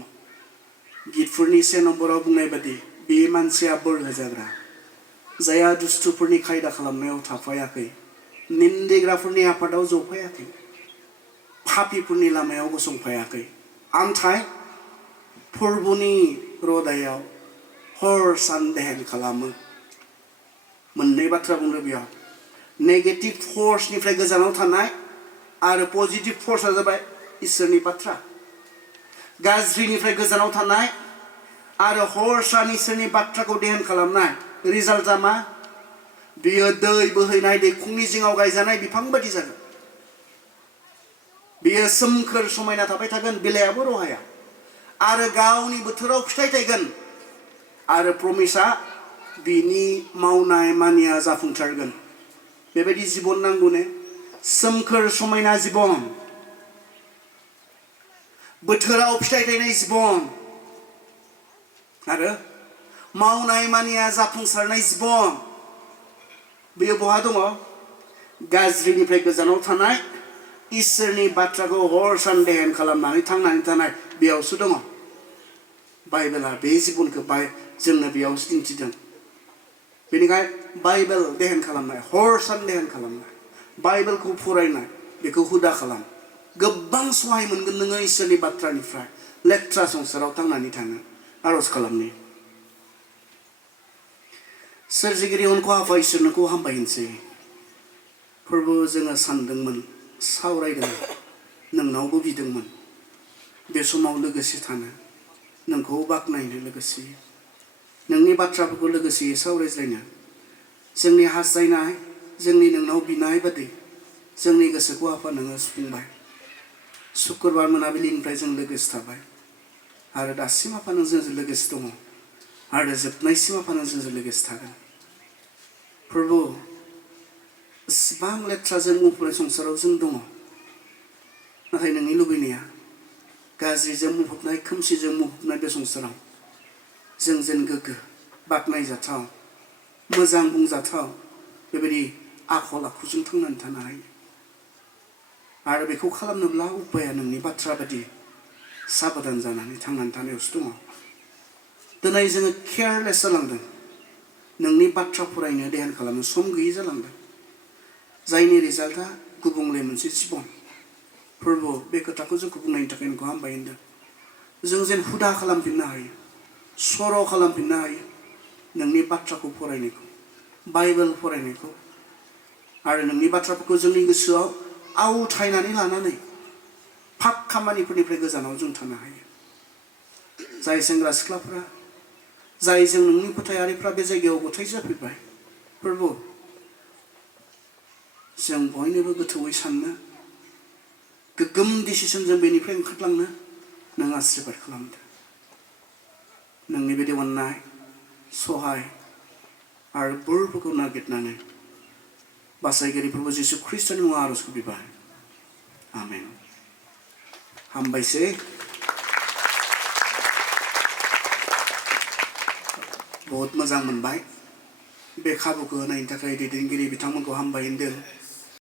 गितफोरनि 1 नम्बराव बुंनाय बादि बे मानसिया बोर होजाग्रा जायहा दुष्टफोरनि खायदा खालामनायाव थाफायाखै निन्देग्राफोरनि आफादाव जफायाखै पापीफोरनि लामायाव गसंफायाखै आमथाय फोरबोनि रदायाव हर सान ध्यान खालामो मोननै बाथ्रा बुंदों बेयाव नेगेटिभ फर्सनिफ्राय गोजानाव थानाय आरो पजिटिभ फर्सआ जाबाय इसोरनि बाथ्रा गाज्रिनिफ्राय गोजानाव थानाय आरो हर सान इसोरनि बाथ्राखौ ध्यान खालामनाय रिजाल्टआ मा बियो दै बोहैनाय दैखुंनि जिङाव गायजानाय बिफां बायदि जागोन बियो सोमखोर समायना थाबाय थागोन बिलाइआबो रहाया आरो गावनि बोथोराव फिथाइ थायगोन आरो प्रमिसआ बिनि मावनाय मानिया जाफुंसारगोन बेबायदि जिबन नांगौ ने सोमखोर समायना जिबन बोथोराव फिथाइ थायनाय जिबन आरो मावनाय मानिया जाफुंसारनाय जिबन बेयो बहा दङ गाज्रिनिफ्राय गोजानाव थानाय इसोरनि बाथ्राखौ हर सान ध्यान खालामनानै थांनानै थानाय बेयावसो दङ बाइबेला बे जिबनखौ जोंनो बेयावसो दिन्थिदों बेनिखायनो बाइबेल ध्यान खालामनाय हर सान ध्यान खालामनाय बाइबेलखौ फरायनाय बेखौ हुदा खालाम गोबां सहाय मोनगोन नोङो इसोरनि बाथ्रानिफ्राय लेथ्रा संसाराव थांनानै थानो आरज खालामनि सोरजिगिरि अनखौ आफा इसोरनोखौ हामबायनोसै फोरबो जोङो सानदोंमोन सावरायदोंमोन नोंनावबो बिदोंमोन बे समाव लोगोसे थानो नोंखौ बाख्नायनो लोगोसे नोंनि बाथ्राफोरखौ लोगोसे सावरायज्लायनो जोंनि हास्थायनाय जोंनि नोंनाव बिनाय बादि जोंनि गोसोखौ आफा नोङो सुफुंबाय शुक्रबार मोनाबिलिनिफ्राय जों लोगोसे थाबाय आरो दासिम आफा नों जोंजों लोगोसे दङ आरो जोबनायसिम आफा नों जोंजों लोगोसे थागोन फोरबो इसिबां लेथ्राजों बुंफबनाय संसाराव जों दङ नाथाय नोंनि लुबैनाया गाज्रिजों बुंफबनाय खोमसिजों बुंफबनाय बे संसाराव जों जेन गोग्गो बाख्नायजाथाव मोजां बुंजाथाव बेबायदि आखल आखुजों थांनानै थानो हायो आरो बेखौ खालामनोब्ला उपाया नोंनि बाथ्रा बादि साबधान जानानै थांनानै थानायावसो दङ दिनै जोङो केयारलेस जालांदों नोंनि बाथ्रा फरायनो ध्यान खालामनो सम गैयै जालांदों जायनि रिजाल्टआ गुबुंले मोनसे जिबन फोरबो बे खोथाखौ जोंखौ बुंनायनि थाखाय नोंखौ हामबाय होनदों जों जेन हुदा खालामफिननो हायो सर' खालामफिननो हायो नोंनि बाथ्राखौ फरायनायखौ बाइबेल फरायनायखौ आरो नोंनि बाथ्राफोरखौ जोंनि गोसोआव आवथायनानै लानानै पाप खामानिफोरनिफ्राय गोजानाव जों थानो हायो जाय सेंग्रा सिख्लाफोरा जाय जों नोंनि फोथायारिफ्रा बे जायगायाव गथाय जाफैबाय फोरबो जों बयनोबो गोथौयै साननो गोग्गोम डिसिसनजों बेनिफ्राय ओंखारलांनो नों आशीर्बाद खालामदो नोंनि बेदि अननाय सहाय आरो बोरफोरखौ नागिरनानै बासायगिरि प्रभु जिसु ख्रिस्टनि मुङाव आरजखौ बिबाय आमेन हामबायसै बहुत मोजां मोनबाय बे खाबुखौ होनायनि थाखाय दैदेनगिरि बिथांमोनखौ हामबाय होनदों